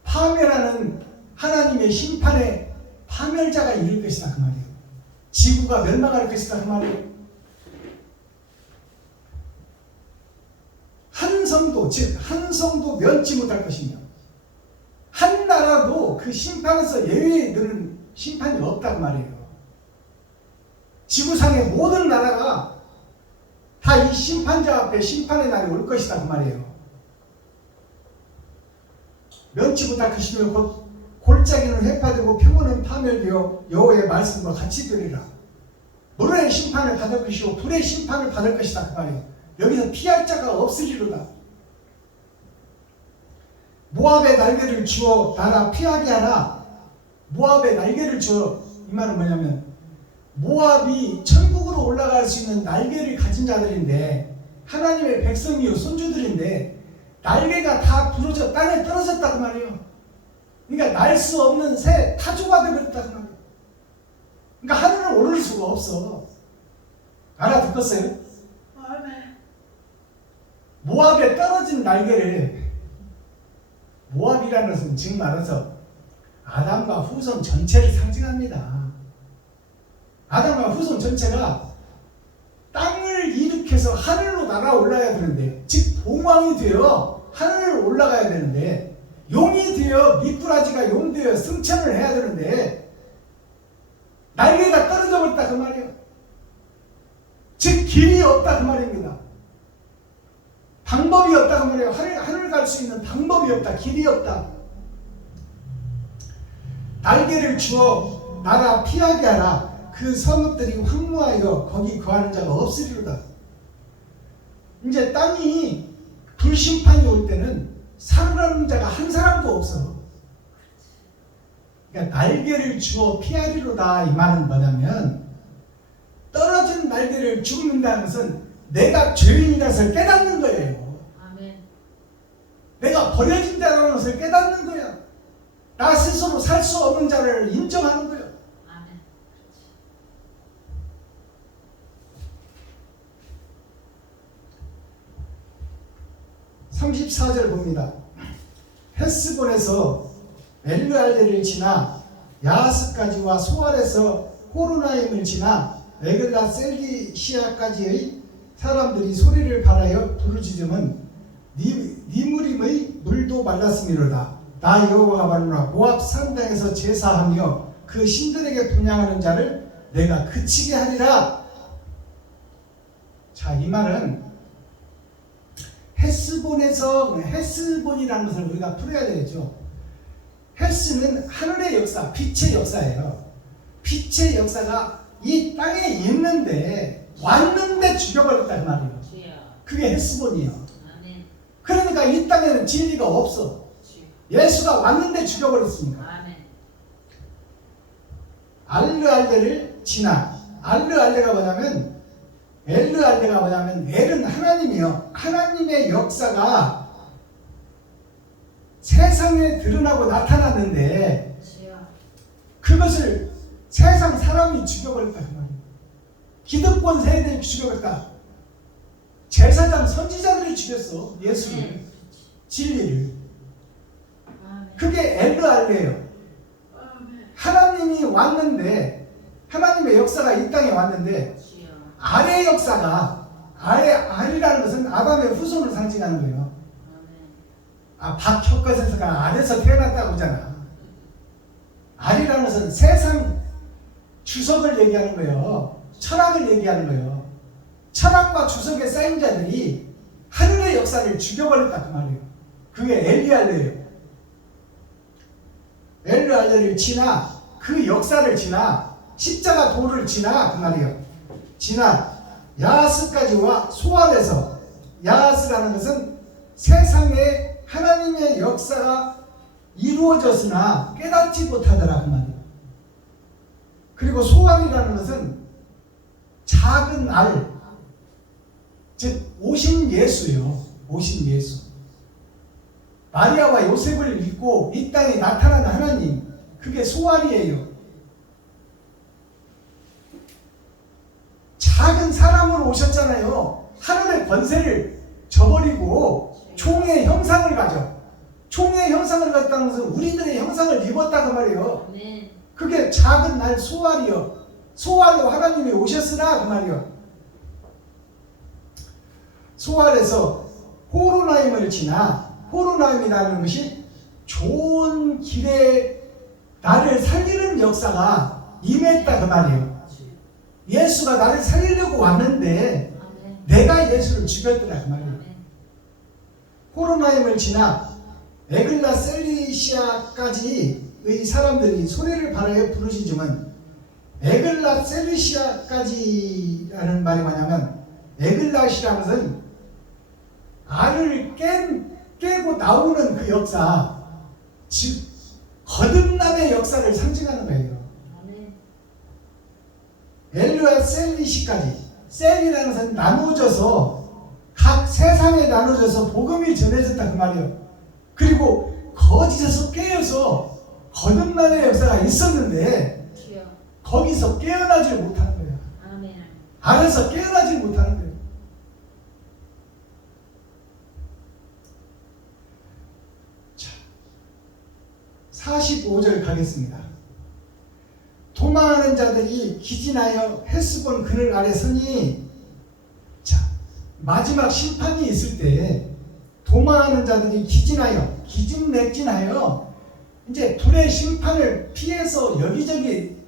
파멸하는 하나님의 심판에 파멸자가 이를 것이다 그 말이에요. 지구가 멸망할 것이다 그 말이에요. 한 성도 즉 한 성도 면치 못할 것이며 한 나라도 그 심판에서 예외에 드는 심판이 없다 그 말이에요. 지구상의 모든 나라가 다 이 심판자 앞에 심판의 날이 올 것이다 그 말이에요. 면치보다 크시며 곧 골짜기는 회파되고 평원은 파멸되어 여호와의 말씀과 같이 되리라. 물의 심판을 받을 것이고 불의 심판을 받을 것이다 그 말이에요. 여기서 피할 자가 없으리로다. 모압의 날개를 주어 나라 피하게 하라. 모압의 날개를 주어, 이 말은 뭐냐면 모압이 천국으로 올라갈 수 있는 날개를 가진 자들인데 하나님의 백성이요 손주들인데 날개가 다 부러져 땅에 떨어졌다 그 말이에요. 그러니까 날 수 없는 새 타조가 되어버렸다 그 말이에요. 그러니까 하늘을 오를 수가 없어. 알아듣겠어요? 모압에 떨어진 날개를, 모압이라는 것은 즉 말해서 아담과 후손 전체를 상징합니다. 아담과 후손 전체가 땅을 일으켜서 하늘로 날아올라야 되는데, 즉 봉황이 되어 하늘을 올라가야 되는데, 용이 되어 미꾸라지가 용 되어 승천을 해야 되는데 날개가 떨어져 버렸다 그 말이에요. 즉 길이 없다 그 말입니다. 방법이 없다 그 말이에요. 하늘 갈 수 있는 방법이 없다. 길이 없다. 날개를 주어 나라 피하게 하라. 그 성읍들이 황무하여 거기 거하는 자가 없으리로다. 이제 땅이 불심판이 올 때는 살아남는 자가 한 사람도 없어. 그러니까 날개를 주어 피하리로다 이 말은 뭐냐면, 떨어진 날개를 줍는다는 것은 내가 죄인이라서 깨닫는 거예요. 아멘. 내가 버려진다는 것을 깨닫는 거야. 나 스스로 살 수 없는 자를 인정하는 거예요. 아멘. 34절 봅니다. 헤스본에서 엘르알레를 지나 야하스까지와 소알에서 호르나임을 지나 에글라 셀기시아까지의 사람들이 소리를 발하여 부르짖음은 니무림의 물도 말랐음이로다. 나 여호와가 말하노라. 모압 산 땅에서 제사하며 그 신들에게 분양하는 자를 내가 그치게 하리라. 자, 이 말은 헤스본이라는 것을 우리가 풀어야 되겠죠. 헤스는 하늘의 역사, 빛의 역사예요. 빛의 역사가 이 땅에 있는데 왔는데 죽여버렸다 그 말이에요. 그게 헤스본이에요. 아멘. 그러니까 이 땅에는 진리가 없어. 예수가 왔는데 죽여버렸으니까. 아멘. 알르알레를 지나, 알르알레가 뭐냐면, 엘르알레가 뭐냐면, 엘은 하나님이요. 하나님의 역사가 세상에 드러나고 나타났는데 그것을 세상 사람이 죽여버렸다 그 말이에요. 기득권 세대를 죽여버렸다. 제사장 선지자들이 죽였어. 예수를, 진리를. 그게 엘르알레예요. 하나님이 왔는데, 하나님의 역사가 이 땅에 왔는데, 알의 역사가, 알이라는 것은 아담의 후손을 상징하는 거예요. 박혁것에서가 알에서 태어났다고 하잖아. 알이라는 것은 세상 주석을 얘기하는 거예요. 철학을 얘기하는 거예요. 철학과 주석에 쌓인 자들이 하늘의 역사를 죽여버렸다 그 말이에요. 그게 엘리알레예요. 엘르알레를 지나, 그 역사를 지나, 십자가 도를 지나 그 말이에요. 지나 야하스까지와 소알에서, 야하스라는 것은 세상에 하나님의 역사가 이루어졌으나 깨닫지 못하더라 그 말이에요. 그리고 소알이라는 것은 작은 알, 즉 오신 예수예요. 오신 예수. 마리아와 요셉을 믿고 이 땅에 나타난 하나님, 그게 소알이에요. 작은 사람으로 오셨잖아요. 하늘의 권세를 저버리고 총의 형상을 가져. 총의 형상을 갖다는 것은 우리들의 형상을 입었다 그 말이에요. 그게 작은 날 소알이요. 소알로 하나님이 오셨으나 그 말이요. 소알에서 호로나임을 지나, 호로나임이라는 것이 좋은 길에 나를 살리는 역사가 임했다 그 말이에요. 예수가 나를 살리려고 왔는데 내가 예수를 죽였더라 그 말이에요. 호로나임을 지나 에글라 셀리시아까지의 사람들이 소리를 발하여 부르짖으면 에글라 셀리시아까지라는 말이 뭐냐면 에글랏이라는 것은 알을 깨고 나오는 그 역사, 즉 거듭남의 역사를 상징하는 거예요. 엘루아 셀리시까지, 셀이라는 것은 나누어져서 각 세상에 나누어져서 복음이 전해졌다 그 말이에요. 그리고 거짓에서 깨어서 거듭남의 역사가 있었는데 거기서 깨어나질 못하는 거예요. 안에서 깨어나질 못하는 거예요. 자, 45절 가겠습니다. 도망하는 자들이 기진하여 헬스본 그늘 아래 서니, 자, 마지막 심판이 있을 때 도망하는 자들이 기진맥진하여 이제 불의 심판을 피해서 여기저기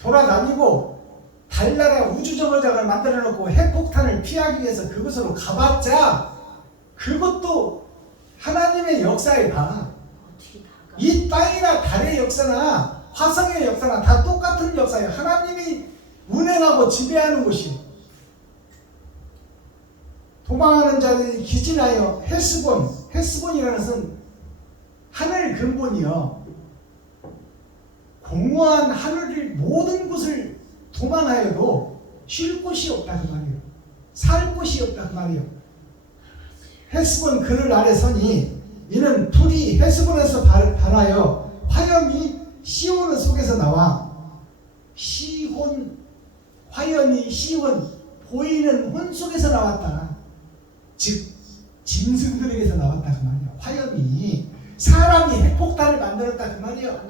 돌아다니고 달나라 우주정거장을 만들어 놓고 핵폭탄을 피하기 위해서 그곳으로 가봤자 그것도 하나님의 역사에 다, 이 땅이나 달의 역사나 화성의 역사나 다 똑같은 역사예요. 하나님이 운행하고 지배하는 곳이에요. 도망하는 자들이 기진하여 헬스본이라는 것은 하늘 근본이요, 공허한 하늘을 모든 곳을 도망하여도 쉴 곳이 없다 그 말이에요. 살 곳이 없다 그 말이에요. 헬스본 그늘 아래 서니 이는 불이 헬스본에서 발하여 화염이 시온 속에서 나와, 화염이 시온, 보이는 혼 속에서 나왔다. 즉 짐승들에게서 나왔다 그 말이에요. 화염이 사람이 핵폭탄을 만들었다 그 말이에요.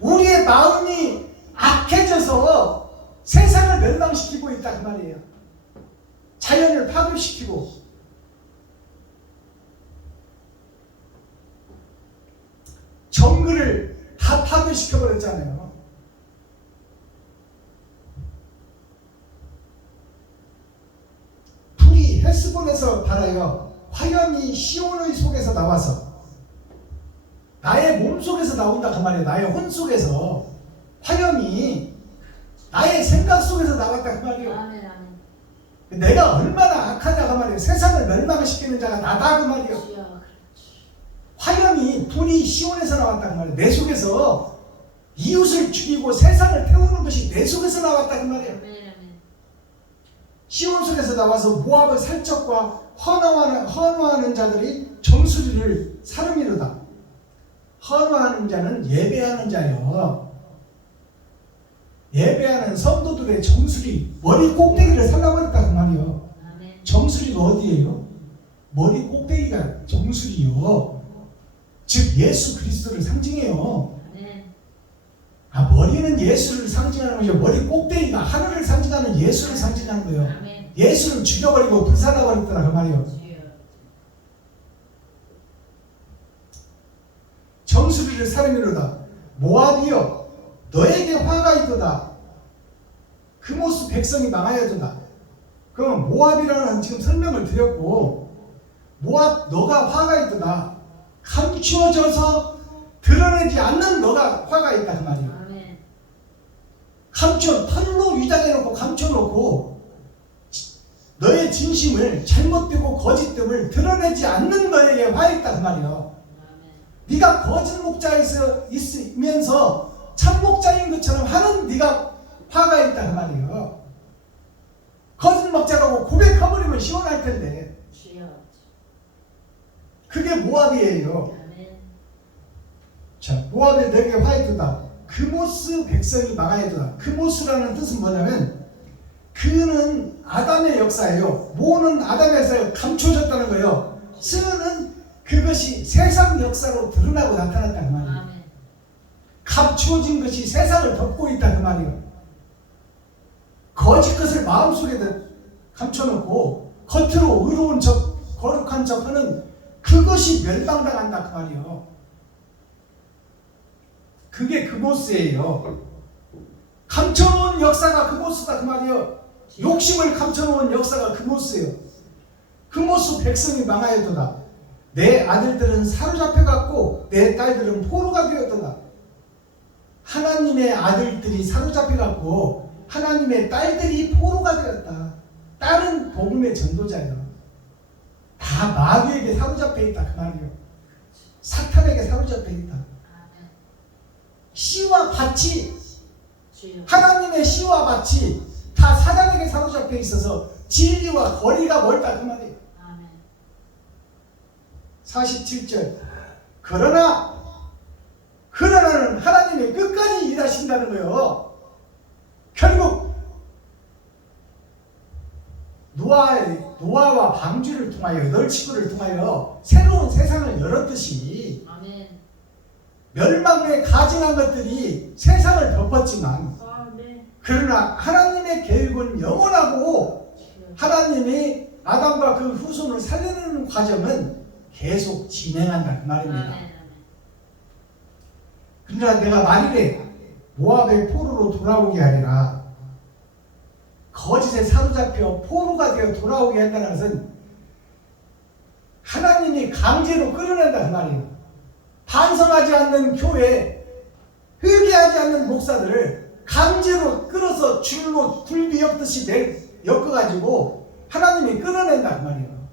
우리의 마음이 악해져서 세상을 멸망시키고 있다 그 말이에요. 자연을 파괴시키고. 정글을 다 파괴시켜버렸잖아요. 불이 헬스본에서 발하여 화염이 시온의 속에서 나와서, 나의 몸 속에서 나온다 그 말이에요. 나의 혼 속에서 화염이 나의 생각 속에서 나왔다 그 말이에요. 내가 얼마나 악하냐 그 말이에요. 세상을 멸망시키는 자가 나다 그 말이에요. 화염이, 불이 시온에서 나왔다 그 말이에요. 내 속에서 이웃을 죽이고 세상을 태우는 것이 내 속에서 나왔다 그 말이에요. 시온 속에서 나와서 모압의 살적과 헌화하는 자들이 정수리를 사름이로다. 헌화하는 자는 예배하는 자요. 예배하는 성도들의 정수리, 머리 꼭대기를 살라버렸다 그 말이요. 정수리가 어디예요? 머리 꼭대기가 정수리요. 즉 예수 그리스도를 상징해요. 머리는 예수를 상징하는 거죠. 머리 꼭대기가 하늘을 상징하는 예수를 상징하는 거예요. 예수를 죽여버리고 불살라버렸더라 그 말이에요. 정수리를 사르미로다. 모압이여 너에게 화가 있도다. 그모스 백성이 망하여도다. 그럼 모압이라는 지금 설명을 드렸고, 모압 너가 화가 있도다. 감추어져서 드러내지 않는 너가 화가 있다 그 말이에요. 털로 위장해놓고 감춰놓고 너의 진심을, 잘못되고 거짓됨을 드러내지 않는 너에게 화 있다 그 말이에요. 네가 거짓 목자에서 있으면서 참 목자인 것처럼 하는 네가 화가 있다 그 말이에요. 거짓 목자라고 고백해버리면 시원할 텐데. 그게 모압이에요. 자, 모압에 너에게 화 있도다. 그모스 백성이 망하여도다. 그모스라는 뜻은 뭐냐면, 그는 아담의 역사예요. 모는 아담의 역사예요. 감춰졌다는 거예요. 스는 그것이 세상 역사로 드러나고 나타났다 그 말이에요. 감추어진 것이 세상을 덮고 있다 그 말이에요. 거짓 것을 마음속에 감춰놓고 겉으로 의로운 척, 거룩한 척하는 그것이 멸망당한다 그 말이에요. 그게 그모스예요. 감춰놓은 역사가 그모스다 그 말이에요. 욕심을 감춰놓은 역사가 그모스예요. 그모스 백성이 망하여도다. 내 아들들은 사로잡혀갔고 내 딸들은 포로가 되었도다. 하나님의 아들들이 사로잡혀갔고 하나님의 딸들이 포로가 되었다. 딸은 복음의 전도자예요. 다 마귀에게 사로잡혀 있다 그 말이요. 사탄에게 사로잡혀 있다. 씨와 밭이 하나님의 씨와 밭이 다 사단에게 사로잡혀 있어서 진리와 거리가 멀다 그 말이에요. 47절 그러나는 하나님이 끝까지 일하신다는 거예요. 결국 노아와 방주를 통하여 8식구를 통하여 새로운 세상을 열었듯이 멸망에 가증한 것들이 세상을 덮었지만 그러나 하나님의 계획은 영원하고 하나님이 아담과 그 후손을 살리는 과정은 계속 진행한다 그 말입니다. 그러나 내가 만일에 모압의 포로로 돌아오게 하리라 거짓에 사로잡혀 포로가 되어 돌아오게 한다는 것은 하나님이 강제로 끌어낸다 그 말이에요. 반성하지 않는 교회, 회개하지 않는 목사들을 강제로 끌어서 줄로 굴비 엮듯이 엮어가지고 하나님이 끌어낸다 그 말이에요.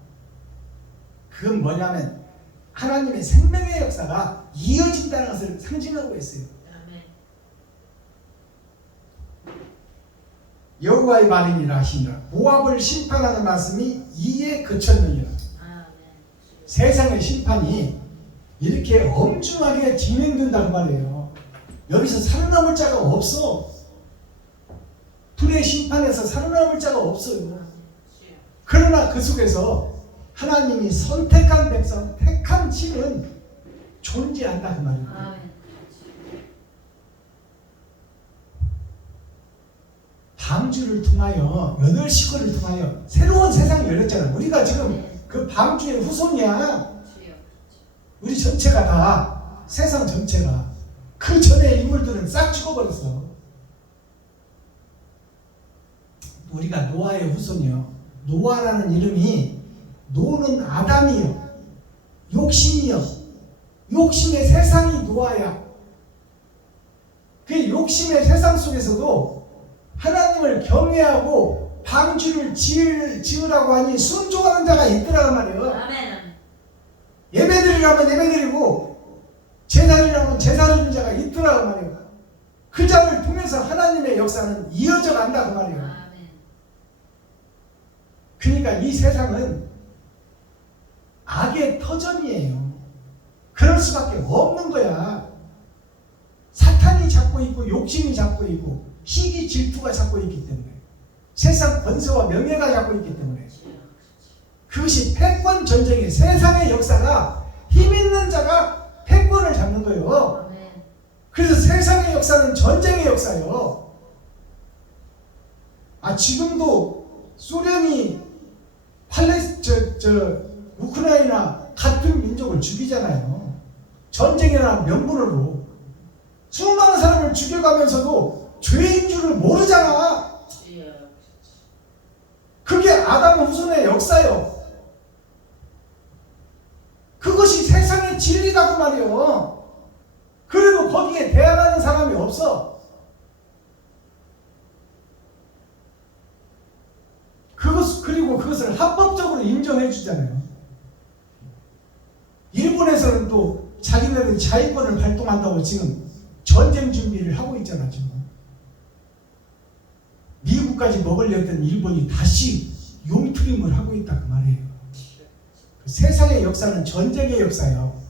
그건 뭐냐면 하나님의 생명의 역사가 이어진다는 것을 상징하고 있어요. 여호와의 말이니라 하시니라. 모압을 심판하는 말씀이 이에 그쳤느니라. 세상의 심판이 이렇게 엄중하게 진행된다는 말이에요. 여기서 살아남을 자가 없어. 불의 심판에서 살아남을 자가 없어요. 그러나 그 속에서 하나님이 선택한 백성, 택한 층은 존재한다 그 말입니다. 방주를 통하여 8식구를 통하여 새로운 세상이 열렸잖아요. 우리가 지금 그 방주의 후손이야. 우리 전체가 다 세상 전체가 그 전에 인물들은 싹 죽어버렸어. 우리가 노아의 후손이요. 노아라는 이름이 노는 아담이요. 욕심이요. 욕심의 세상이 노아야. 그 욕심의 세상 속에서도 하나님을 경외하고 방주를 지으라고 하니 순종하는 자가 있더라 말이에요. 아멘. 예배드리라면 예배드리고 제사드리라면 제사드리는 자가 있더라 말이에요. 그 자를 통해서 하나님의 역사는 이어져 간다 그 말이에요. 아멘. 그러니까 이 세상은 악의 터전이에요. 그럴 수밖에 없는 거야. 사탄이 잡고 있고 욕심이 잡고 있고 시기 질투가 잡고 있기 때문에 세상 권세와 명예가 잡고 있기 때문에 그것이 패권 전쟁의 세상의 역사가 힘 있는 자가 패권을 잡는 거예요. 그래서 세상의 역사는 전쟁의 역사예요. 지금도 소련이 우크라이나 같은 민족을 죽이잖아요. 전쟁이라는 명분으로 수많은 사람을 죽여가면서도 죄인 줄을 모르잖아. 그게 아담 후손의 역사요. 그것이 세상의 진리라고 말이요. 그래도 거기에 대항하는 사람이 없어. 그리고 그것을 합법적으로 인정해 주잖아요. 일본에서는 또 자기네들이 자위권을 발동한다고 지금 전쟁 준비를 하고 있잖아. 지금 미국까지 먹으려던 일본이 다시 용트림을 하고 있다 그 말이에요. 세상의 역사는 전쟁의 역사예요.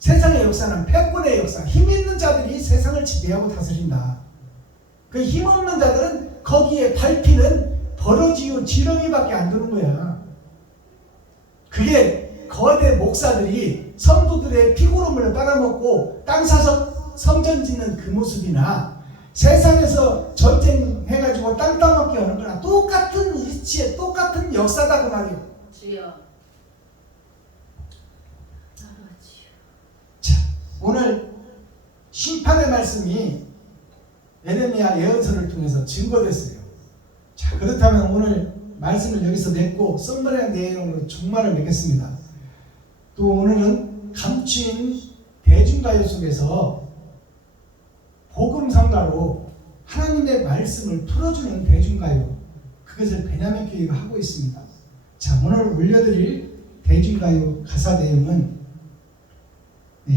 세상의 역사는 패권의 역사. 힘 있는 자들이 세상을 지배하고 다스린다. 그 힘 없는 자들은 거기에 밟히는 버러지요 지렁이밖에 안 드는 거야. 그게 거대 목사들이 성도들의 피고름을 빨아먹고 땅 사서 성전 짓는 그 모습이나 세상에서 전쟁해가지고 땅 따먹기 하는 거나 똑같은 이치에 똑같은 역사다 그 말이에요. 자, 오늘 심판의 말씀이 에레미야 예언서를 통해서 증거됐어요. 자, 그렇다면 오늘 말씀을 여기서 맺고 썸머리한 내용으로 종말을 맺겠습니다. 또 오늘은 감추인 대중가요 속에서 복음성가로 하나님의 말씀을 풀어주는 대중가요, 그것을 베냐민 교회가 하고 있습니다. 자, 오늘 올려드릴 대중가요 가사 내용은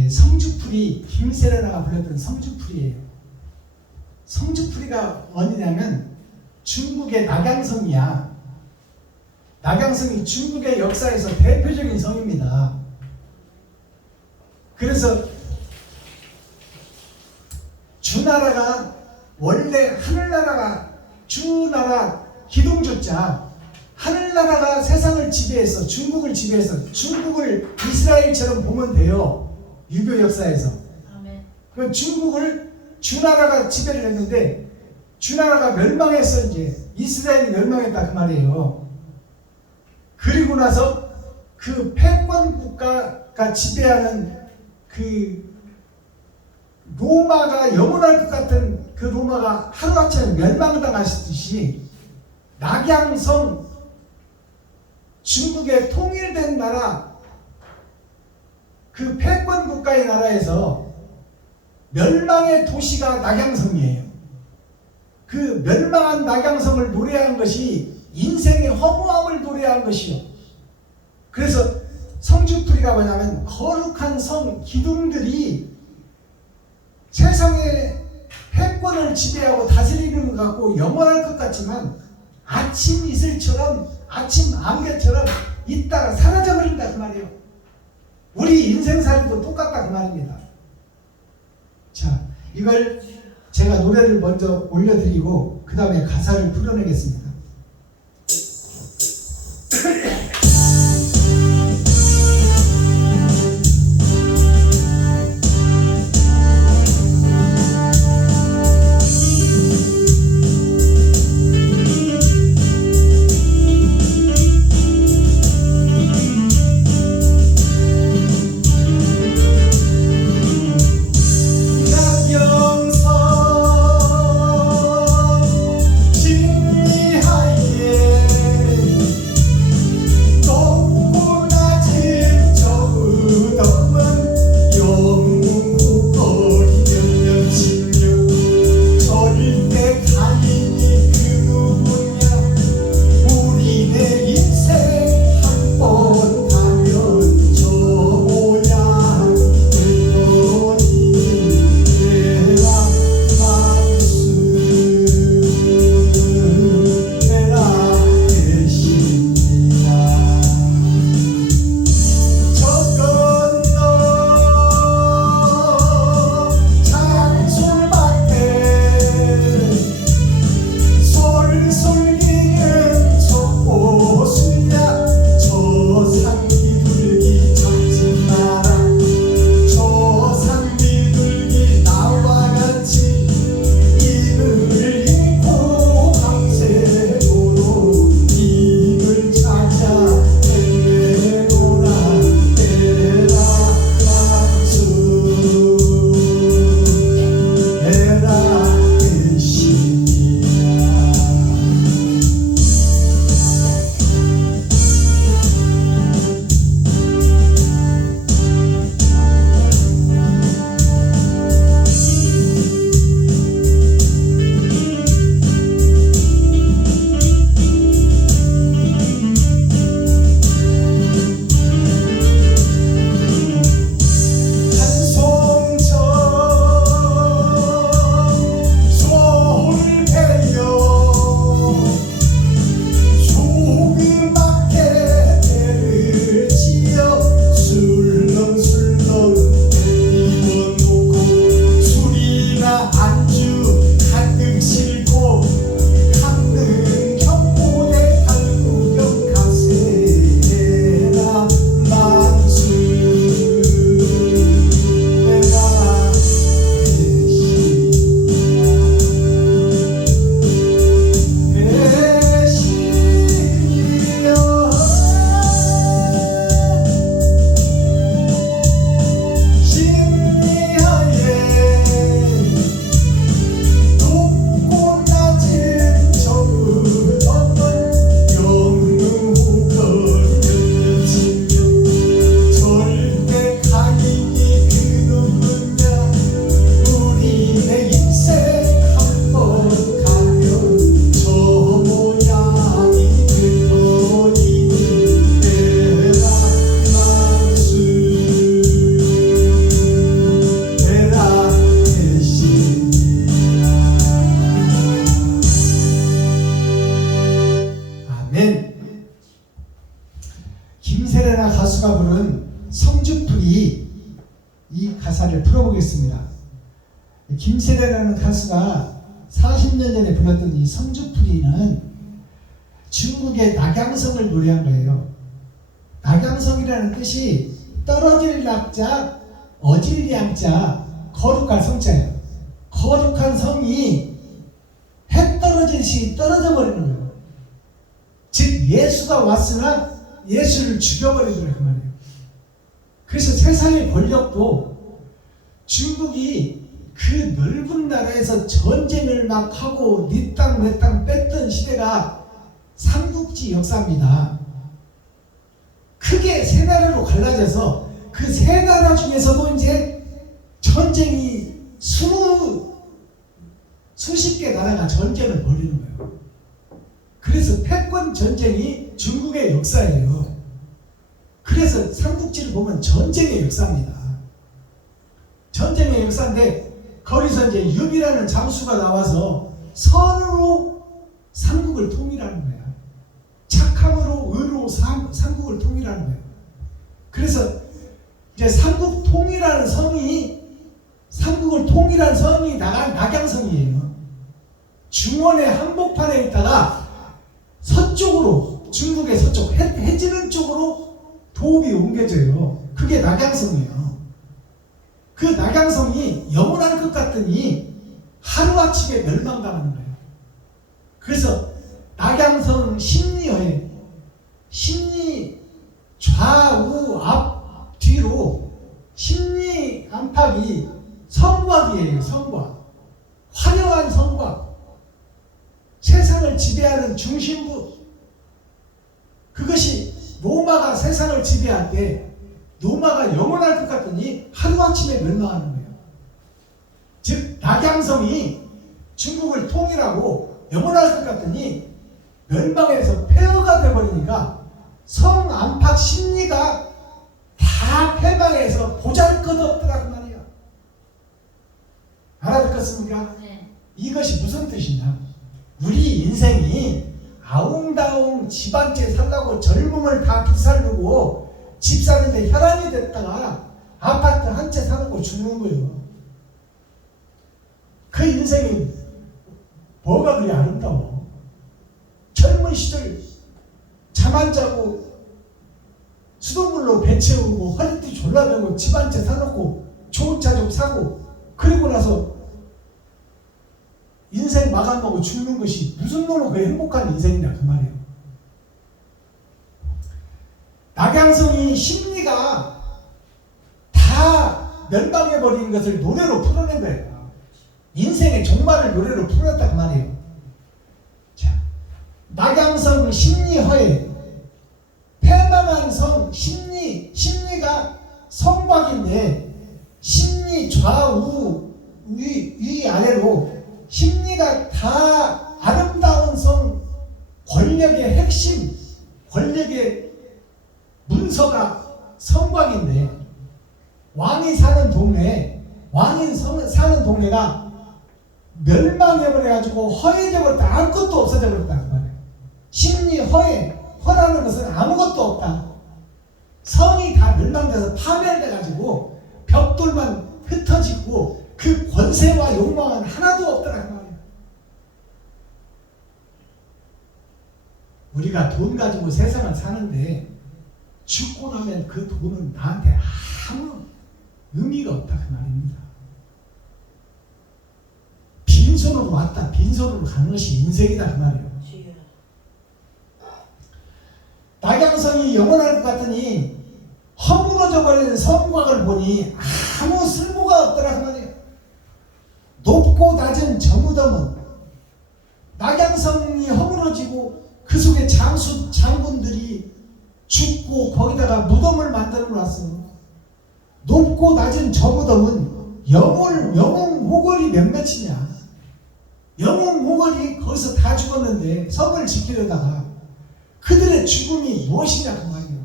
성주풀이, 김세라가 불렀던 성주풀이에요. 성주풀이가 어디냐면 중국의 낙양성이야. 낙양성이 중국의 역사에서 대표적인 성입니다. 그래서 주나라가 원래 하늘나라가 주나라 기동주자, 하늘나라가 세상을 지배해서 중국을 지배해서 중국을 이스라엘처럼 보면 돼요. 유교 역사에서. 그 중국을 주나라가 지배를 했는데 주나라가 멸망해서 이제 이스라엘이 멸망했다 그 말이에요. 그리고 나서 그 패권 국가가 지배하는 그 로마가 영원할 것 같은 그 로마가 하루아침에 멸망당하시듯이 낙양성, 중국의 통일된 나라, 그 패권 국가의 나라에서 멸망의 도시가 낙양성이에요. 그 멸망한 낙양성을 노래한 것이 인생의 허무함을 노래한 것이요. 그래서 성주풀이가 뭐냐면 거룩한 성 기둥들이 세상의 패권을 지배하고 다스리는 것 같고 영원할 것 같지만 아침 이슬처럼, 아침 안개처럼 있다가 사라져버린다 그 말이에요. 우리 인생살이도 똑같다 그 말입니다. 자, 이걸 제가 노래를 먼저 올려드리고 그 다음에 가사를 풀어내겠습니다. 낙영성 진리한 김세레나 가수가 부른 성주풀이 이 가사를 풀어보겠습니다. 김세레라는 가수가 40년 전에 불렀던 이 성주풀이는 중국의 낙양성을 노래한 거예요. 낙양성이라는 뜻이 떨어질 낙자, 어질 양자, 거룩할 성자예요. 거룩한 성이 해 떨어지듯이 떨어져 버리는 거예요. 즉 예수가 왔으나 예수를 죽여버리더라 그 말이에요. 그래서 세상의 권력도 중국이 그 넓은 나라에서 전쟁을 막 하고 네 땅 내 땅 뺐던 시대가 삼국지 역사입니다. 크게 세 나라로 갈라져서 그 세 나라 중에서도 이제 전쟁이 수십 개 나라가 전쟁을 벌이는 거예요. 그래서 패권 전쟁이 중국의 역사예요. 그래서 삼국지를 보면 전쟁의 역사입니다. 전쟁의 역사인데 거기서 이제 유비라는 장수가 나와서 선으로 삼국을 통일하는 거야. 착함으로 의로 삼국을 통일하는 거예요. 그래서 이제 삼국을 통일한 성이 낙양성이에요. 중원의 한복판에 있다가 서쪽으로, 중국의 서쪽 해지는 쪽으로 도읍이 옮겨져요. 그게 낙양성이에요. 그 낙양성이 영원할 것 같더니 하루아침에 멸망당하는 거예요. 그래서 낙양성 심리허에, 심리 좌우 앞 뒤로 심리 안팎이 성곽이에요. 성곽, 화려한 성곽, 세상을 지배하는 중심부. 그것이 로마가 세상을 지배할 때 로마가 영원할 것 같더니 하루아침에 멸망하는 거예요. 즉 낙양성이 중국을 통일하고 영원할 것 같더니 멸망해서 폐허가 되어버리니까 성 안팎 심리가 다 패망해서 보잘것없더라고 말이야. 알아듣겠습니까? 네. 이것이 무슨 뜻이냐? 우리 인생이 아웅다웅 집 한 채 살라고 젊음을 다 불살르고 집 사는데 혈안이 됐다가 아파트 한 채 사놓고 죽는 거예요. 그 인생이 뭐가 그리 아름다워? 젊은 시절 잠 안 자고 수돗물로 배 채우고 허리띠 졸라매고 집 한 채 사놓고 좋은 차 좀 사고 그리고 나서 인생 마감하고 죽는 것이 무슨 놈의 그 행복한 인생이냐 그 말이에요. 낙양성이 심리가 다 멸망해버린 것을 노래로 풀어낸 거예요. 인생의 종말을 노래로 풀었다 그 말이에요. 자, 낙양성 심리허에 패망한 성 심리가 성곽인데 심리 좌우 위 아래로 심리가 다 아름다운 성, 권력의 핵심, 권력의 문서가 성곽인데 왕이 사는 동네가 멸망해버려가지고 허해져버렸다. 아무것도 없어져버렸다. 그 말이에요. 심리 허라는 것은 아무것도 없다. 성이 다 멸망돼서 파멸돼가지고 벽돌만 흩어지고 그 권세와 욕망은 하나도 없더라 그 말이에요. 우리가 돈 가지고 세상을 사는데 죽고 나면 그 돈은 나한테 아무 의미가 없다 그 말입니다. 빈손으로 왔다 빈손으로 가는 것이 인생이다 그 말이에요. 낙양성이 영원할 것 같더니 허물어져 버리는 성곽을 보니 아무 쓸모가 없더라 그 말이에요. 높고 낮은 저무덤은 낙양성이 허물어지고 그 속에 장군들이 죽고 거기다가 무덤을 만들어 놨어요. 높고 낮은 저무덤은 영웅 호걸이 몇몇이냐. 영웅 호걸이 거기서 다 죽었는데 성을 지키려다가 그들의 죽음이 무엇이냐 그 말이에요.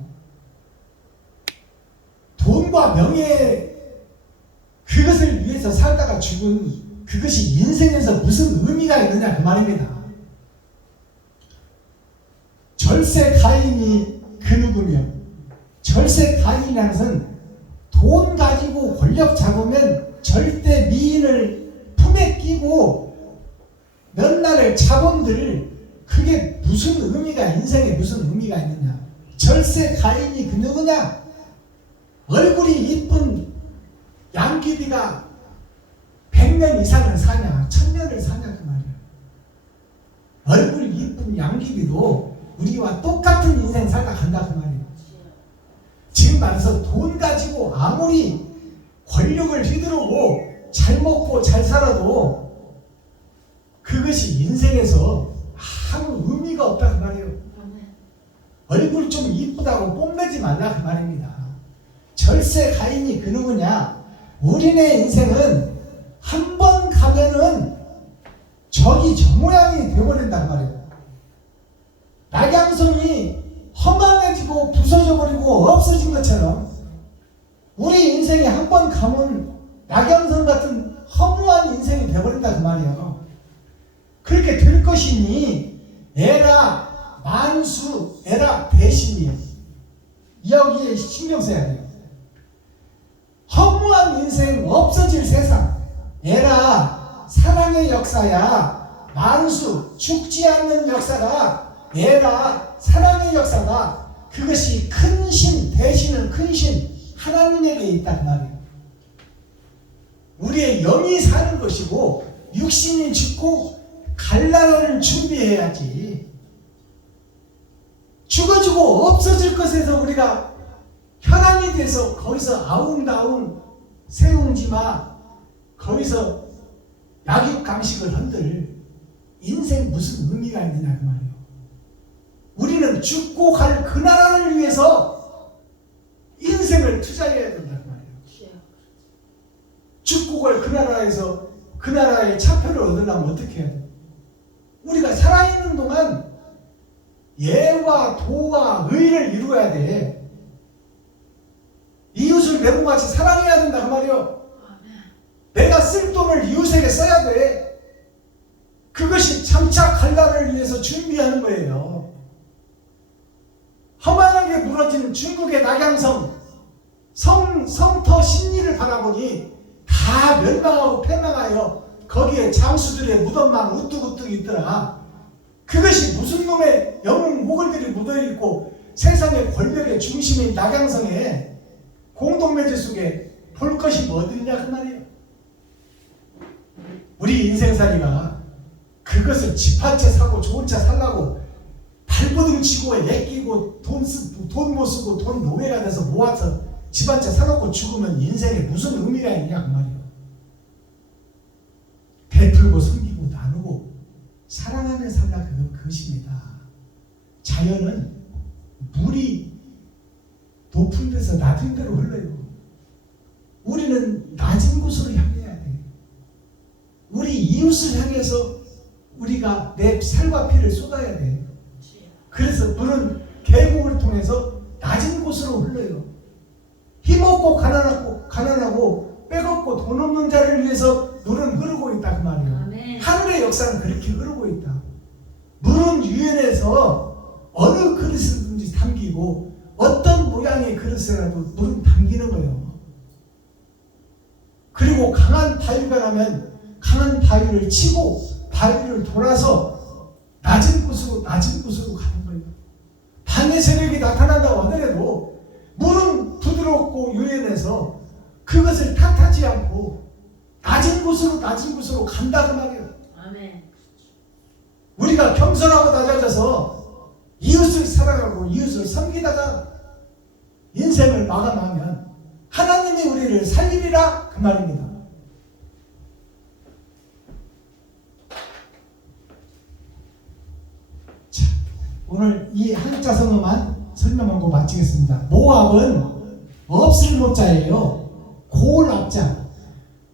돈과 명예 그것을 위해서 살다가 죽은 그것이 인생에서 무슨 의미가 있느냐 그 말입니다. 절세 가인이 그 누구며 절세 가인이라는 것은 돈 가지고 권력 잡으면 절대 미인을 품에 끼고 몇 날을 잡은들 그게 무슨 의미가 인생에 무슨 의미가 있느냐. 절세 가인이 그 누구냐? 얼굴이 이쁜 양귀비가 100년 이상을 사냐 1000년을 사냐 그 말이야. 얼굴이 이쁜 양귀비도 우리와 똑같은 인생 살다 간다 그 말이야. 지금 말해서 돈 가지고 아무리 권력을 휘두르고 잘 먹고 잘 살아도 그것이 인생에서 아무 의미가 없다 그 말이에요. 얼굴 좀 이쁘다고 뽐내지 말라 그 말입니다. 절세 가인이 그 누구냐? 우리네 인생은 한 번 가면은 저기 저 모양이 되어버린단 말이에요. 낙양성이 허망해지고 부서져 버리고 없어진 것처럼 우리 인생이 한 번 가면 낙양성 같은 허무한 인생이 되어버린다 그 말이에요. 그렇게 될 것이니 에라 만수 에라 대신이요. 여기에 신경 써야 돼요. 허무한 인생 없어질 세상 에라 사랑의 역사야. 만수 죽지 않는 역사가 에라 사랑의 역사다. 그것이 큰 신 대신은 큰 신 하나님에게 있단 말이에요. 우리의 영이 사는 것이고 육신이 죽고 갈 나라를 준비해야지. 죽어지고 없어질 것에서 우리가 혈안이 돼서 거기서 아웅다웅 세웅지마 거기서 약육강식을 한들 인생 무슨 의미가 있느냐 그 말이에요. 우리는 죽고 갈 그 나라를 위해서 인생을 투자해야 된다 그 말이에요. 죽고 갈 그 나라에서 그 나라의 차표를 얻으려면 어떻게 해야 돼? 우리가 살아있는 동안 예와 도와 의를 이루어야 돼. 이웃을 내고같이 사랑해야 된다 그 말이에요. 내가 쓸 돈을 이웃에게 써야 돼. 그것이 장차 갈 날을 위해서 준비하는 거예요. 허망하게 무너진 중국의 낙양성 성터 신리를 바라보니 다 멸망하고 패망하여 거기에 장수들의 무덤만 우뚝우뚝 있더라. 그것이 무슨 놈의 영웅 모글들이 묻어있고 세상의 권력의 중심인 낙양성에 공동묘지 속에 볼 것이 뭐 어디냐 그 말이에요. 우리 인생살이가 그것을 집 한 채 사고 좋은 차 살라고 발버둥 치고 애끼고 돈 못 쓰고 돈 노예가 돼서 모아서 집 한 채 사놓고 죽으면 인생에 무슨 의미가 있냐 그 말이에요. 베풀고 섬기고 나누고 사랑하며 살라 그것입니다. 자연은 물이 높은 데서 낮은 데로 흘러요. 우리는 낮은 곳으로 향해야 돼. 우리 이웃을 향해서 우리가 내 살과 피를 쏟아야 돼. 그래서 물은 계곡을 통해서 낮은 곳으로 흘러요. 힘없고 가난하고 빼먹고 돈 없는 자를 위해서 물은 흐르고 있다 그 말이에요. 아멘. 하늘의 역사는 그렇게 흐르고 있다. 물은 유연해서 어느 그릇이든지 담기고 어떤 모양의 그릇이라도 물은 담기는 거예요. 그리고 강한 바위가 나면 강한 바위를 치고 바위를 돌아서 낮은 곳으로 가는 거예요. 방해 세력이 나타난다고 하더라도 물은 부드럽고 유연해서 그것을 탓하지 않고 낮은 곳으로 간다 그 말이에요. 아멘. 우리가 겸손하고 낮아져서 이웃을 사랑하고 이웃을 섬기다가 인생을 마감하면 하나님이 우리를 살리리라 그 말입니다. 자, 오늘 이 한자성어만 설명하고 마치겠습니다. 모압은 없을 모자예요. 고을 앞자.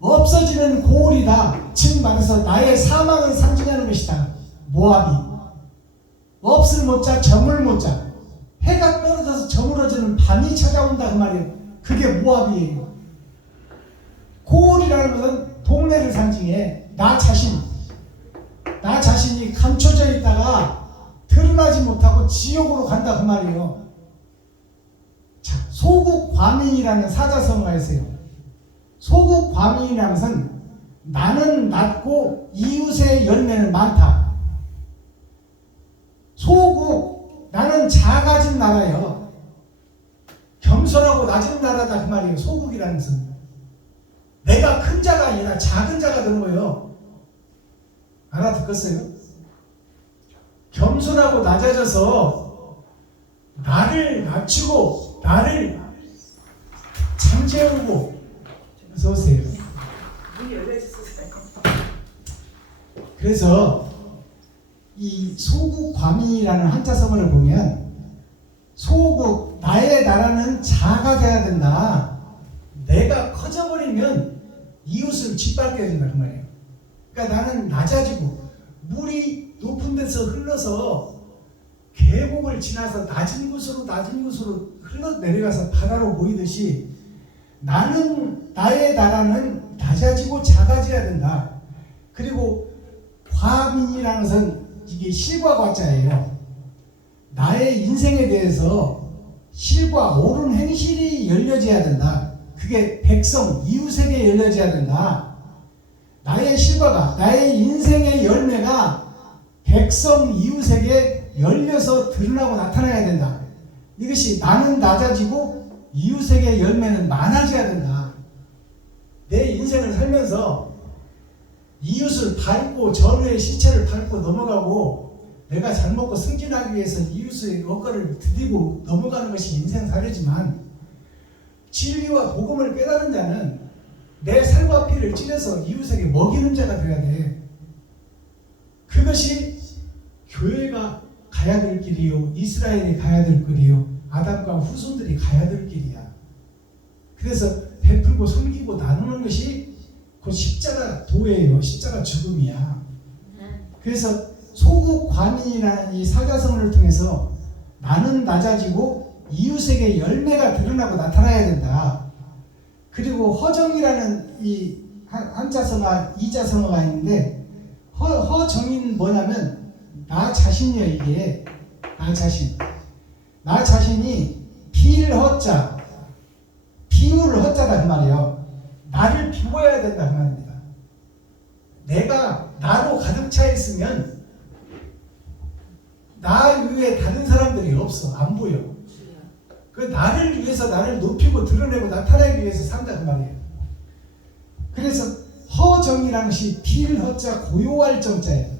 없어지는 고을이다. 즉 말해서 나의 사망을 상징하는 것이다. 모압이. 없을 모자, 저물 모자. 해가 떨어져서 저물어지는 밤이 찾아온다 그 말이에요. 그게 모압이에요. 고을이라는 것은 동네를 상징해. 나 자신이 감춰져 있다가 드러나지 못하고 지옥으로 간다 그 말이에요. 자, 소국과민이라는 사자성어가 있어요. 소국과민이라는 것은 나는 낮고 이웃의 열매는 많다. 소국, 나는 작아진 나라예요. 겸손하고 낮은 나라다 그 말이에요. 소국이라는 것은 내가 큰 자가 아니라 작은 자가 되는 거예요. 알아듣겠어요? 겸손하고 낮아져서 나를 낮추고 나를 잠재우고. 어서 오세요. 그래서 이 소국과민이라는 한자성어를 보면 소국, 나의 나라는 작아져야 된다. 내가 커져버리면 이웃을 짓밟게 된다 그 말이에요. 그러니까 나는 낮아지고 물이 높은 데서 흘러서 계곡을 지나서 낮은 곳으로 흘러 내려가서 바다로 모이듯이 나의 나라는 낮아지고 작아져야 된다. 그리고 과민이라는 것은 이게 실과 과자예요. 나의 인생에 대해서 실과 옳은 행실이 열려져야 된다. 그게 백성, 이웃에게 열려져야 된다. 나의 실과가, 나의 인생의 열매가 백성, 이웃에게 열려서 드러나고 나타나야 된다. 이것이 나는 낮아지고 이웃에게 열매는 많아져야 된다. 내 인생을 살면서 이웃을 밟고 전우의 시체를 밟고 넘어가고 내가 잘 먹고 승진하기 위해서 이웃의 어거를 디디고 넘어가는 것이 인생사례지만 진리와 복음을 깨달은 자는 내 살과 피를 찔러서 이웃에게 먹이는 자가 되어야 돼. 그것이 교회가 가야 될 길이요, 이스라엘이 가야 될 길이요, 아담과 후손들이 가야 될 길이야. 그래서 베풀고 섬기고 나누는 것이 그 십자가 도예요. 십자가 죽음이야. 그래서 소국과민이라는 이 사자성어를 통해서 나는 낮아지고 이웃에게 열매가 드러나고 나타나야 된다. 그리고 허정이라는 이 한자성어, 이자성어가 있는데 허정인 뭐냐면 나 자신이에요. 이게 나 자신. 나 자신이 필허자, 비울 허자다 그 말이에요. 나를 비워야 된다 그 말입니다. 내가 나로 가득 차 있으면 나 외에 다른 사람들이 없어. 안 보여. 그 나를 위해서 나를 높이고 드러내고 나타내기 위해서 산다 그 말이에요. 그래서 허정이라는 것이 필허자 고요할 정자예요.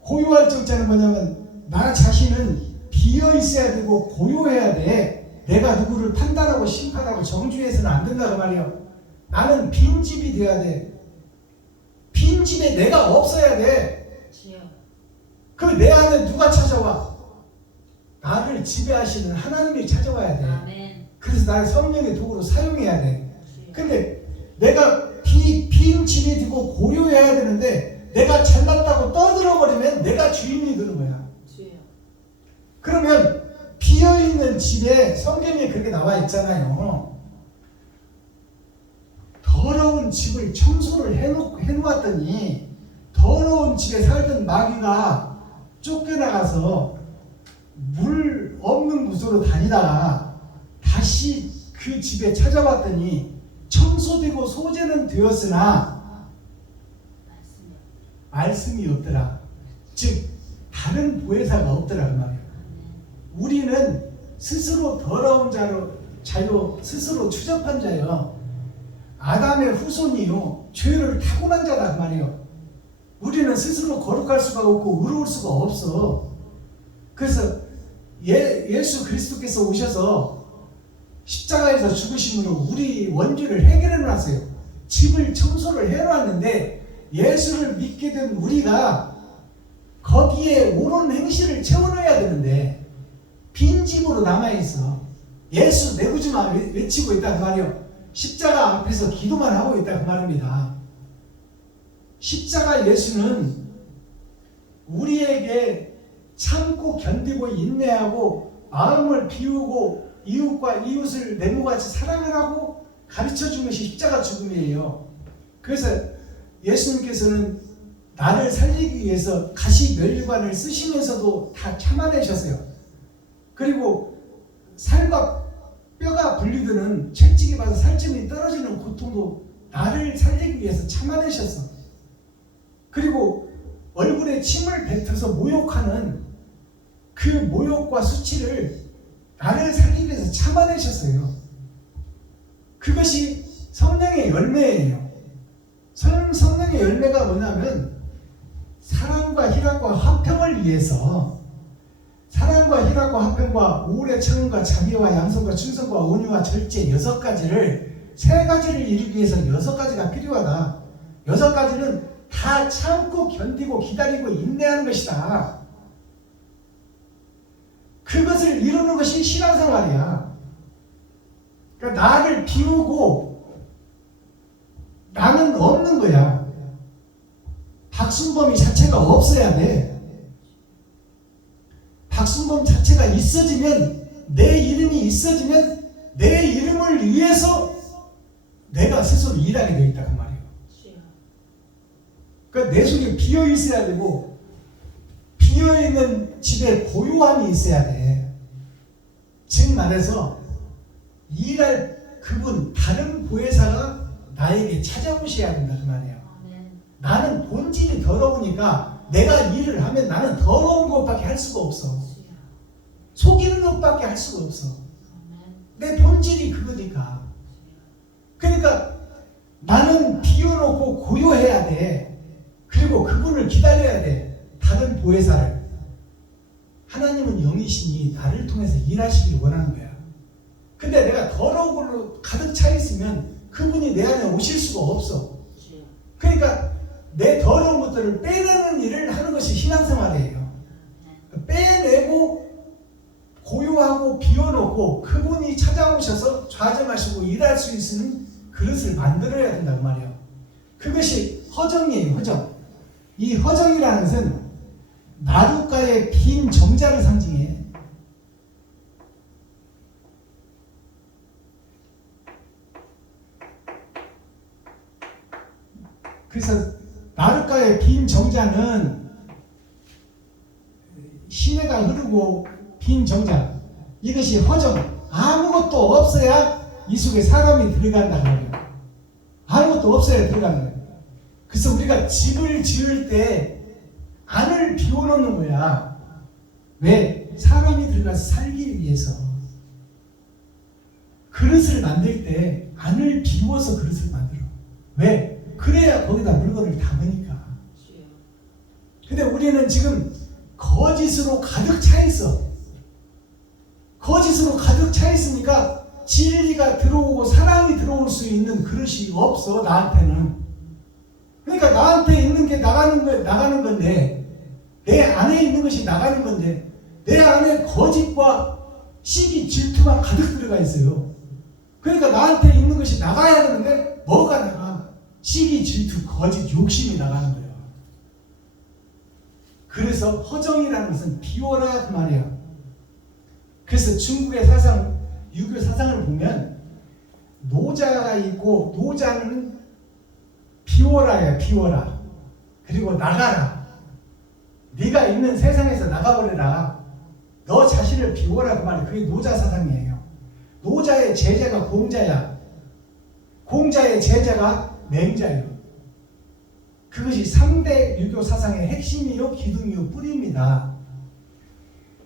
고요할 정자는 뭐냐면 나 자신은 비어 있어야 되고 고요해야 돼. 내가 누구를 판단하고 심판하고 정죄해서는 안 된다 그 말이에요. 나는 빈집이 돼야 돼. 빈집에 내가 없어야 돼. 그럼 내 안에 누가 찾아와? 나를 지배하시는 하나님이 찾아와야 돼. 아멘. 그래서 나를 성령의 도구로 사용해야 돼. 근데 내가 빈집이 되고 고요해야 되는데 내가 잘났다고 떠들어버리면 내가 주인이 되는 거야. 그러면 비어있는 집에 성경에 그렇게 나와 있잖아요. 더러운 집을 청소를 해놓았더니 더러운 집에 살던 마귀가 쫓겨나가서 물 없는 곳으로 다니다가 다시 그 집에 찾아왔더니 청소되고 소재는 되었으나 말씀이 없더라. 즉 다른 보혜사가 없더라 그 말이에요. 우리는 스스로 더러운 자요 스스로 추잡한 자요 아담의 후손이요 죄를 타고난 자다 그 말이에요. 우리는 스스로 거룩할 수가 없고 의로울 수가 없어. 그래서 예수 그리스도께서 오셔서 십자가에서 죽으심으로 우리 원죄를 해결해 놨어요. 집을 청소를 해놨는데 예수를 믿게 된 우리가 거기에 옳은 행실을 채워넣어야 되는데 빈집으로 남아있어. 예수 내구주만 외치고 있다 그 말이에요. 십자가 앞에서 기도만 하고 있다 그 말입니다. 십자가 예수는 우리에게 참고 견디고 인내하고 마음을 비우고 이웃을 내 몸같이 사랑하라고 가르쳐준 것이 십자가 죽음이에요. 그래서 예수님께서는 나를 살리기 위해서 가시 면류관을 쓰시면서도 다 참아내셨어요. 그리고 살과 뼈가 분리되는 채찍이 받아 살점이 떨어지는 고통도 나를 살리기 위해서 참아내셨어. 그리고 얼굴에 침을 뱉어서 모욕하는 그 모욕과 수치를 나를 살리기 위해서 참아내셨어요. 그것이 성령의 열매예요. 성령의 열매가 뭐냐면 사랑과 희락과 화평을 위해서, 사랑과 희락과 화평과 우울의 청음과 자비와 양성과 충성과 온유와 절제 6가지를, 3가지를 이루기 위해서 6가지가 필요하다. 6가지는 다 참고 견디고 기다리고 인내하는 것이다. 그것을 이루는 것이 신앙생활이야. 그러니까 나를 비우고 나는 없는 거야. 박순범이 자체가 없어야 돼. 박순범 자체가 있어지면, 내 이름이 있어지면 내 이름을 위해서 내가 스스로 일하게 되어 있다 그 말이에요. 그러니까 내 속에 비어 있어야 되고, 비어 있는 집에 고요함이 있어야 돼. 즉 말해서 일할 그분, 다른 보혜사가 나에게 찾아오셔야 된다 그 말이에요. 나는 본질이 더러우니까 내가 일을 하면 나는 더러운 것밖에 할 수가 없어. 속이는 것밖에 할 수가 없어. 내 본질이 그거니까. 그러니까 나는 비워놓고 고요해야 돼. 그리고 그분을 기다려야 돼. 다른 보혜사를. 하나님은 영이시니 나를 통해서 일하시기를 원하는 거야. 근데 내가 더러운 걸로 가득 차 있으면 그분이 내 안에 오실 수가 없어. 그러니까 내 더러운 것들을 빼내는 일을 하는 것이 신앙생활이에요. 빼내고 고요하고 비워놓고 그분이 찾아오셔서 좌정하시고 일할 수 있는 그릇을 만들어야 된다고 말이에요. 그것이 허정이에요. 허정. 이 허정이라는 것은 나룻가의 빈 정자를 상징해. 그래서 나룻가의 빈 정자는 시내가 흐르고 빈 정자, 이것이 허정. 아무것도 없어야 이 속에 사람이 들어간다 그래요. 아무것도 없어야 들어가는 거예요. 그래서 우리가 집을 지을 때 안을 비워놓는 거야. 왜? 사람이 들어가서 살기 위해서. 그릇을 만들 때 안을 비워서 그릇을 만들어. 왜? 그래야 거기다 물건을 담으니까. 근데 우리는 지금 거짓으로 가득 차 있어. 거짓으로 가득 차 있으니까 진리가 들어오고 사랑이 들어올 수 있는 그릇이 없어, 나한테는. 그러니까 나한테 있는 게 나가는 건데, 내 안에 있는 것이 나가는 건데, 내 안에 거짓과 시기, 질투가 가득 들어가 있어요. 그러니까 나한테 있는 것이 나가야 되는데 뭐가 나가? 시기, 질투, 거짓, 욕심이 나가는 거예요. 그래서 허정이라는 것은 비워라 그 말이야. 그래서 중국의 사상, 유교 사상을 보면 노자가 있고, 노자는 비워라야, 비워라. 그리고 나가라. 네가 있는 세상에서 나가버려라. 너 자신을 비워라 그 말이야. 그게 노자 사상이에요. 노자의 제자가 공자야. 공자의 제자가 맹자예요. 그것이 3대 유교 사상의 핵심이요, 기둥이요, 뿌리입니다.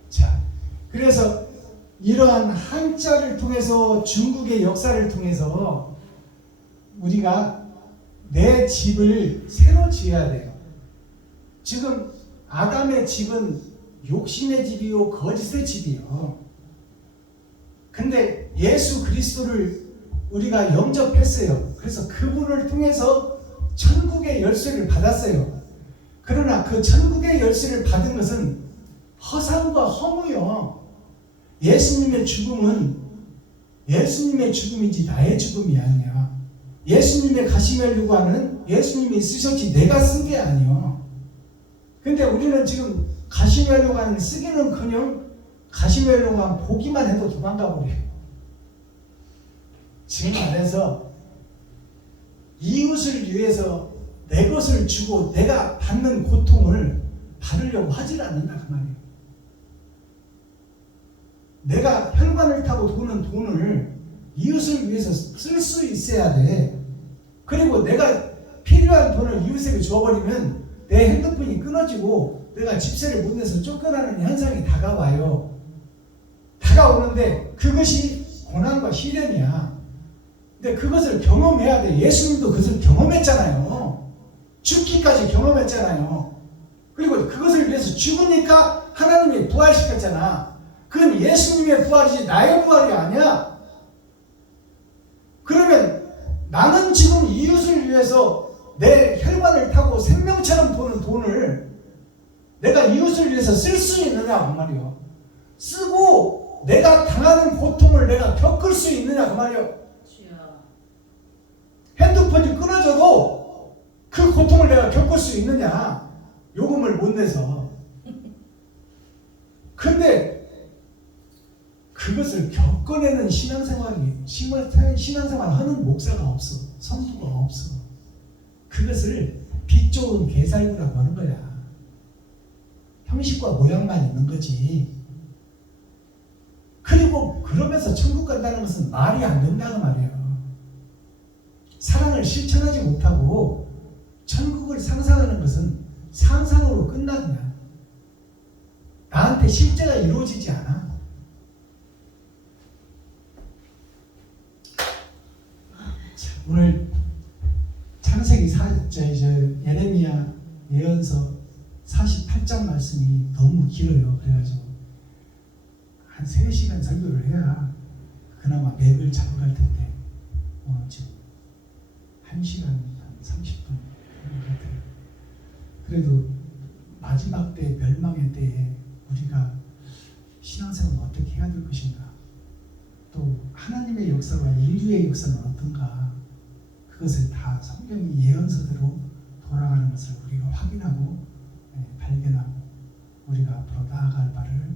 자, 그래서 이러한 한자를 통해서, 중국의 역사를 통해서 우리가 내 집을 새로 지어야 돼요. 지금 아담의 집은 욕심의 집이요, 거짓의 집이요. 근데 예수 그리스도를 우리가 영접했어요. 그래서 그분을 통해서 천국의 열쇠를 받았어요. 그러나 그 천국의 열쇠를 받은 것은 허상과 허무요. 예수님의 죽음은 예수님의 죽음이지 나의 죽음이 아니야. 예수님의 가시멜루가는 예수님이 쓰셨지 내가 쓴 게 아니야. 근데 우리는 지금 가시멜루가는 쓰기는커녕 가시멜루가 보기만 해도 도망가 버려요. 지금 말해서 이웃을 위해서 내 것을 주고 내가 받는 고통을 받으려고 하질 않는다 그 말이에요. 내가 혈관을 타고 도는 돈을 이웃을 위해서 쓸 수 있어야 돼. 그리고 내가 필요한 돈을 이웃에게 줘버리면 내 핸드폰이 끊어지고 내가 집세를 못 내서 쫓겨나는 현상이 다가와요. 다가오는데 그것이 고난과 시련이야. 근데 그것을 경험해야 돼. 예수님도 그것을 경험했잖아요. 죽기까지 경험했잖아요. 그리고 그것을 위해서 죽으니까 하나님이 부활시켰잖아. 그건 예수님의 부활이지 나의 부활이 아니야. 그러면 나는 지금 이웃을 위해서 내 혈관을 타고 생명처럼 도는 돈을 내가 이웃을 위해서 쓸 수 있느냐 그 말이요. 쓰고 내가 당하는 고통을 내가 겪을 수 있느냐 그 말이요. 핸드폰이 끊어져도 그 고통을 내가 겪을 수 있느냐. 요금을 못 내서. 근데 그것을 겪어내는 신앙생활 하는 목사가 없어. 성도가 없어. 그것을 빛 좋은 개살구라고 하는 거야. 형식과 모양만 있는 거지. 그리고 그러면서 천국 간다는 것은 말이 안 된다는 말이에요. 사랑을 실천하지 못하고 천국을 상상하는 것은 상상으로 끝나냐. 나한테 실제가 이루어지지 않아. 자, 오늘 창세기 예레미야 예언서 48장 말씀이 너무 길어요. 그래가지고 한 3시간 설교를 해야 그나마 맥을 잡아갈 텐데 지금 1시간 한 30분 같아요. 그래도 마지막 때 멸망의 때에 우리가 신앙생활을 어떻게 해야 될 것인가, 또 하나님의 역사와 인류의 역사는 어떤가, 그것을 다 성경이 예언서대로 돌아가는 것을 우리가 확인하고 발견하고 우리가 앞으로 나아갈 바를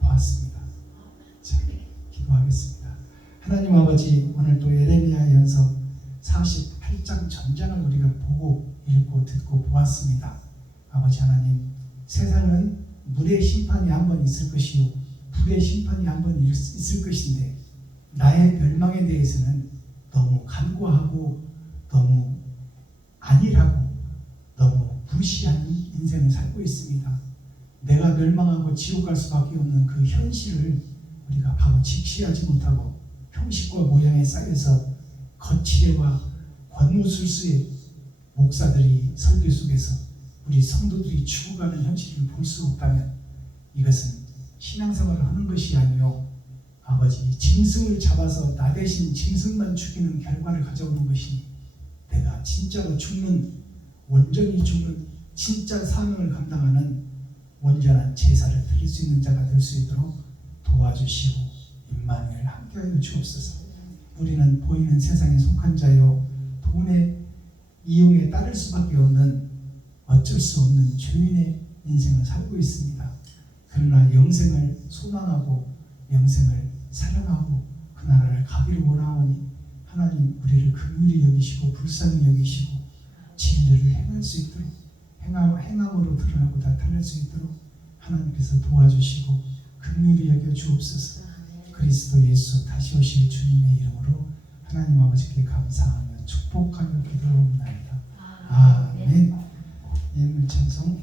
보았습니다. 자, 기도하겠습니다. 하나님 아버지, 오늘 또 예레미야 예언서 48장 전장을 우리가 보고 읽고 듣고 보았습니다. 아버지 하나님, 세상은 물의 심판이 한 번 있을 것이요 불의 심판이 한 번 있을 것인데 나의 멸망에 대해서는 너무 간과하고 너무 안일하고 너무 무시한 인생을 살고 있습니다. 내가 멸망하고 지옥 갈 수밖에 없는 그 현실을 우리가 바로 직시하지 못하고 형식과 모양에 쌓여서 거칠애와 권무술수의 목사들이 설교 속에서 우리 성도들이 죽어가는 현실을 볼 수 없다면 이것은 신앙생활을 하는 것이 아니요 아버지 짐승을 잡아서 나 대신 짐승만 죽이는 결과를 가져오는 것이니 내가 진짜로 죽는, 온전히 죽는 진짜 사명을 감당하는 온전한 제사를 드릴 수 있는 자가 될 수 있도록 도와주시고 임마누엘 함께하여 주옵소서. 우리는 보이는 세상에 속한 자요 돈의 이용에 따를 수밖에 없는 어쩔 수 없는 죄인의 인생을 살고 있습니다. 그러나 영생을 소망하고 영생을 사랑하고 그 나라를 가기를 원하오니 하나님 우리를 긍휼히 여기시고 불쌍히 여기시고 진리를 행할 수 있도록 행함으로 드러나고 나타낼 수 있도록 하나님께서 도와주시고 긍휼히 여겨 주옵소서. 그리스도 예수 다시 오실 주님의 이름으로 하나님 아버지께 감사하며 축복하며 기도하옵나이다. 아멘. 예물 찬송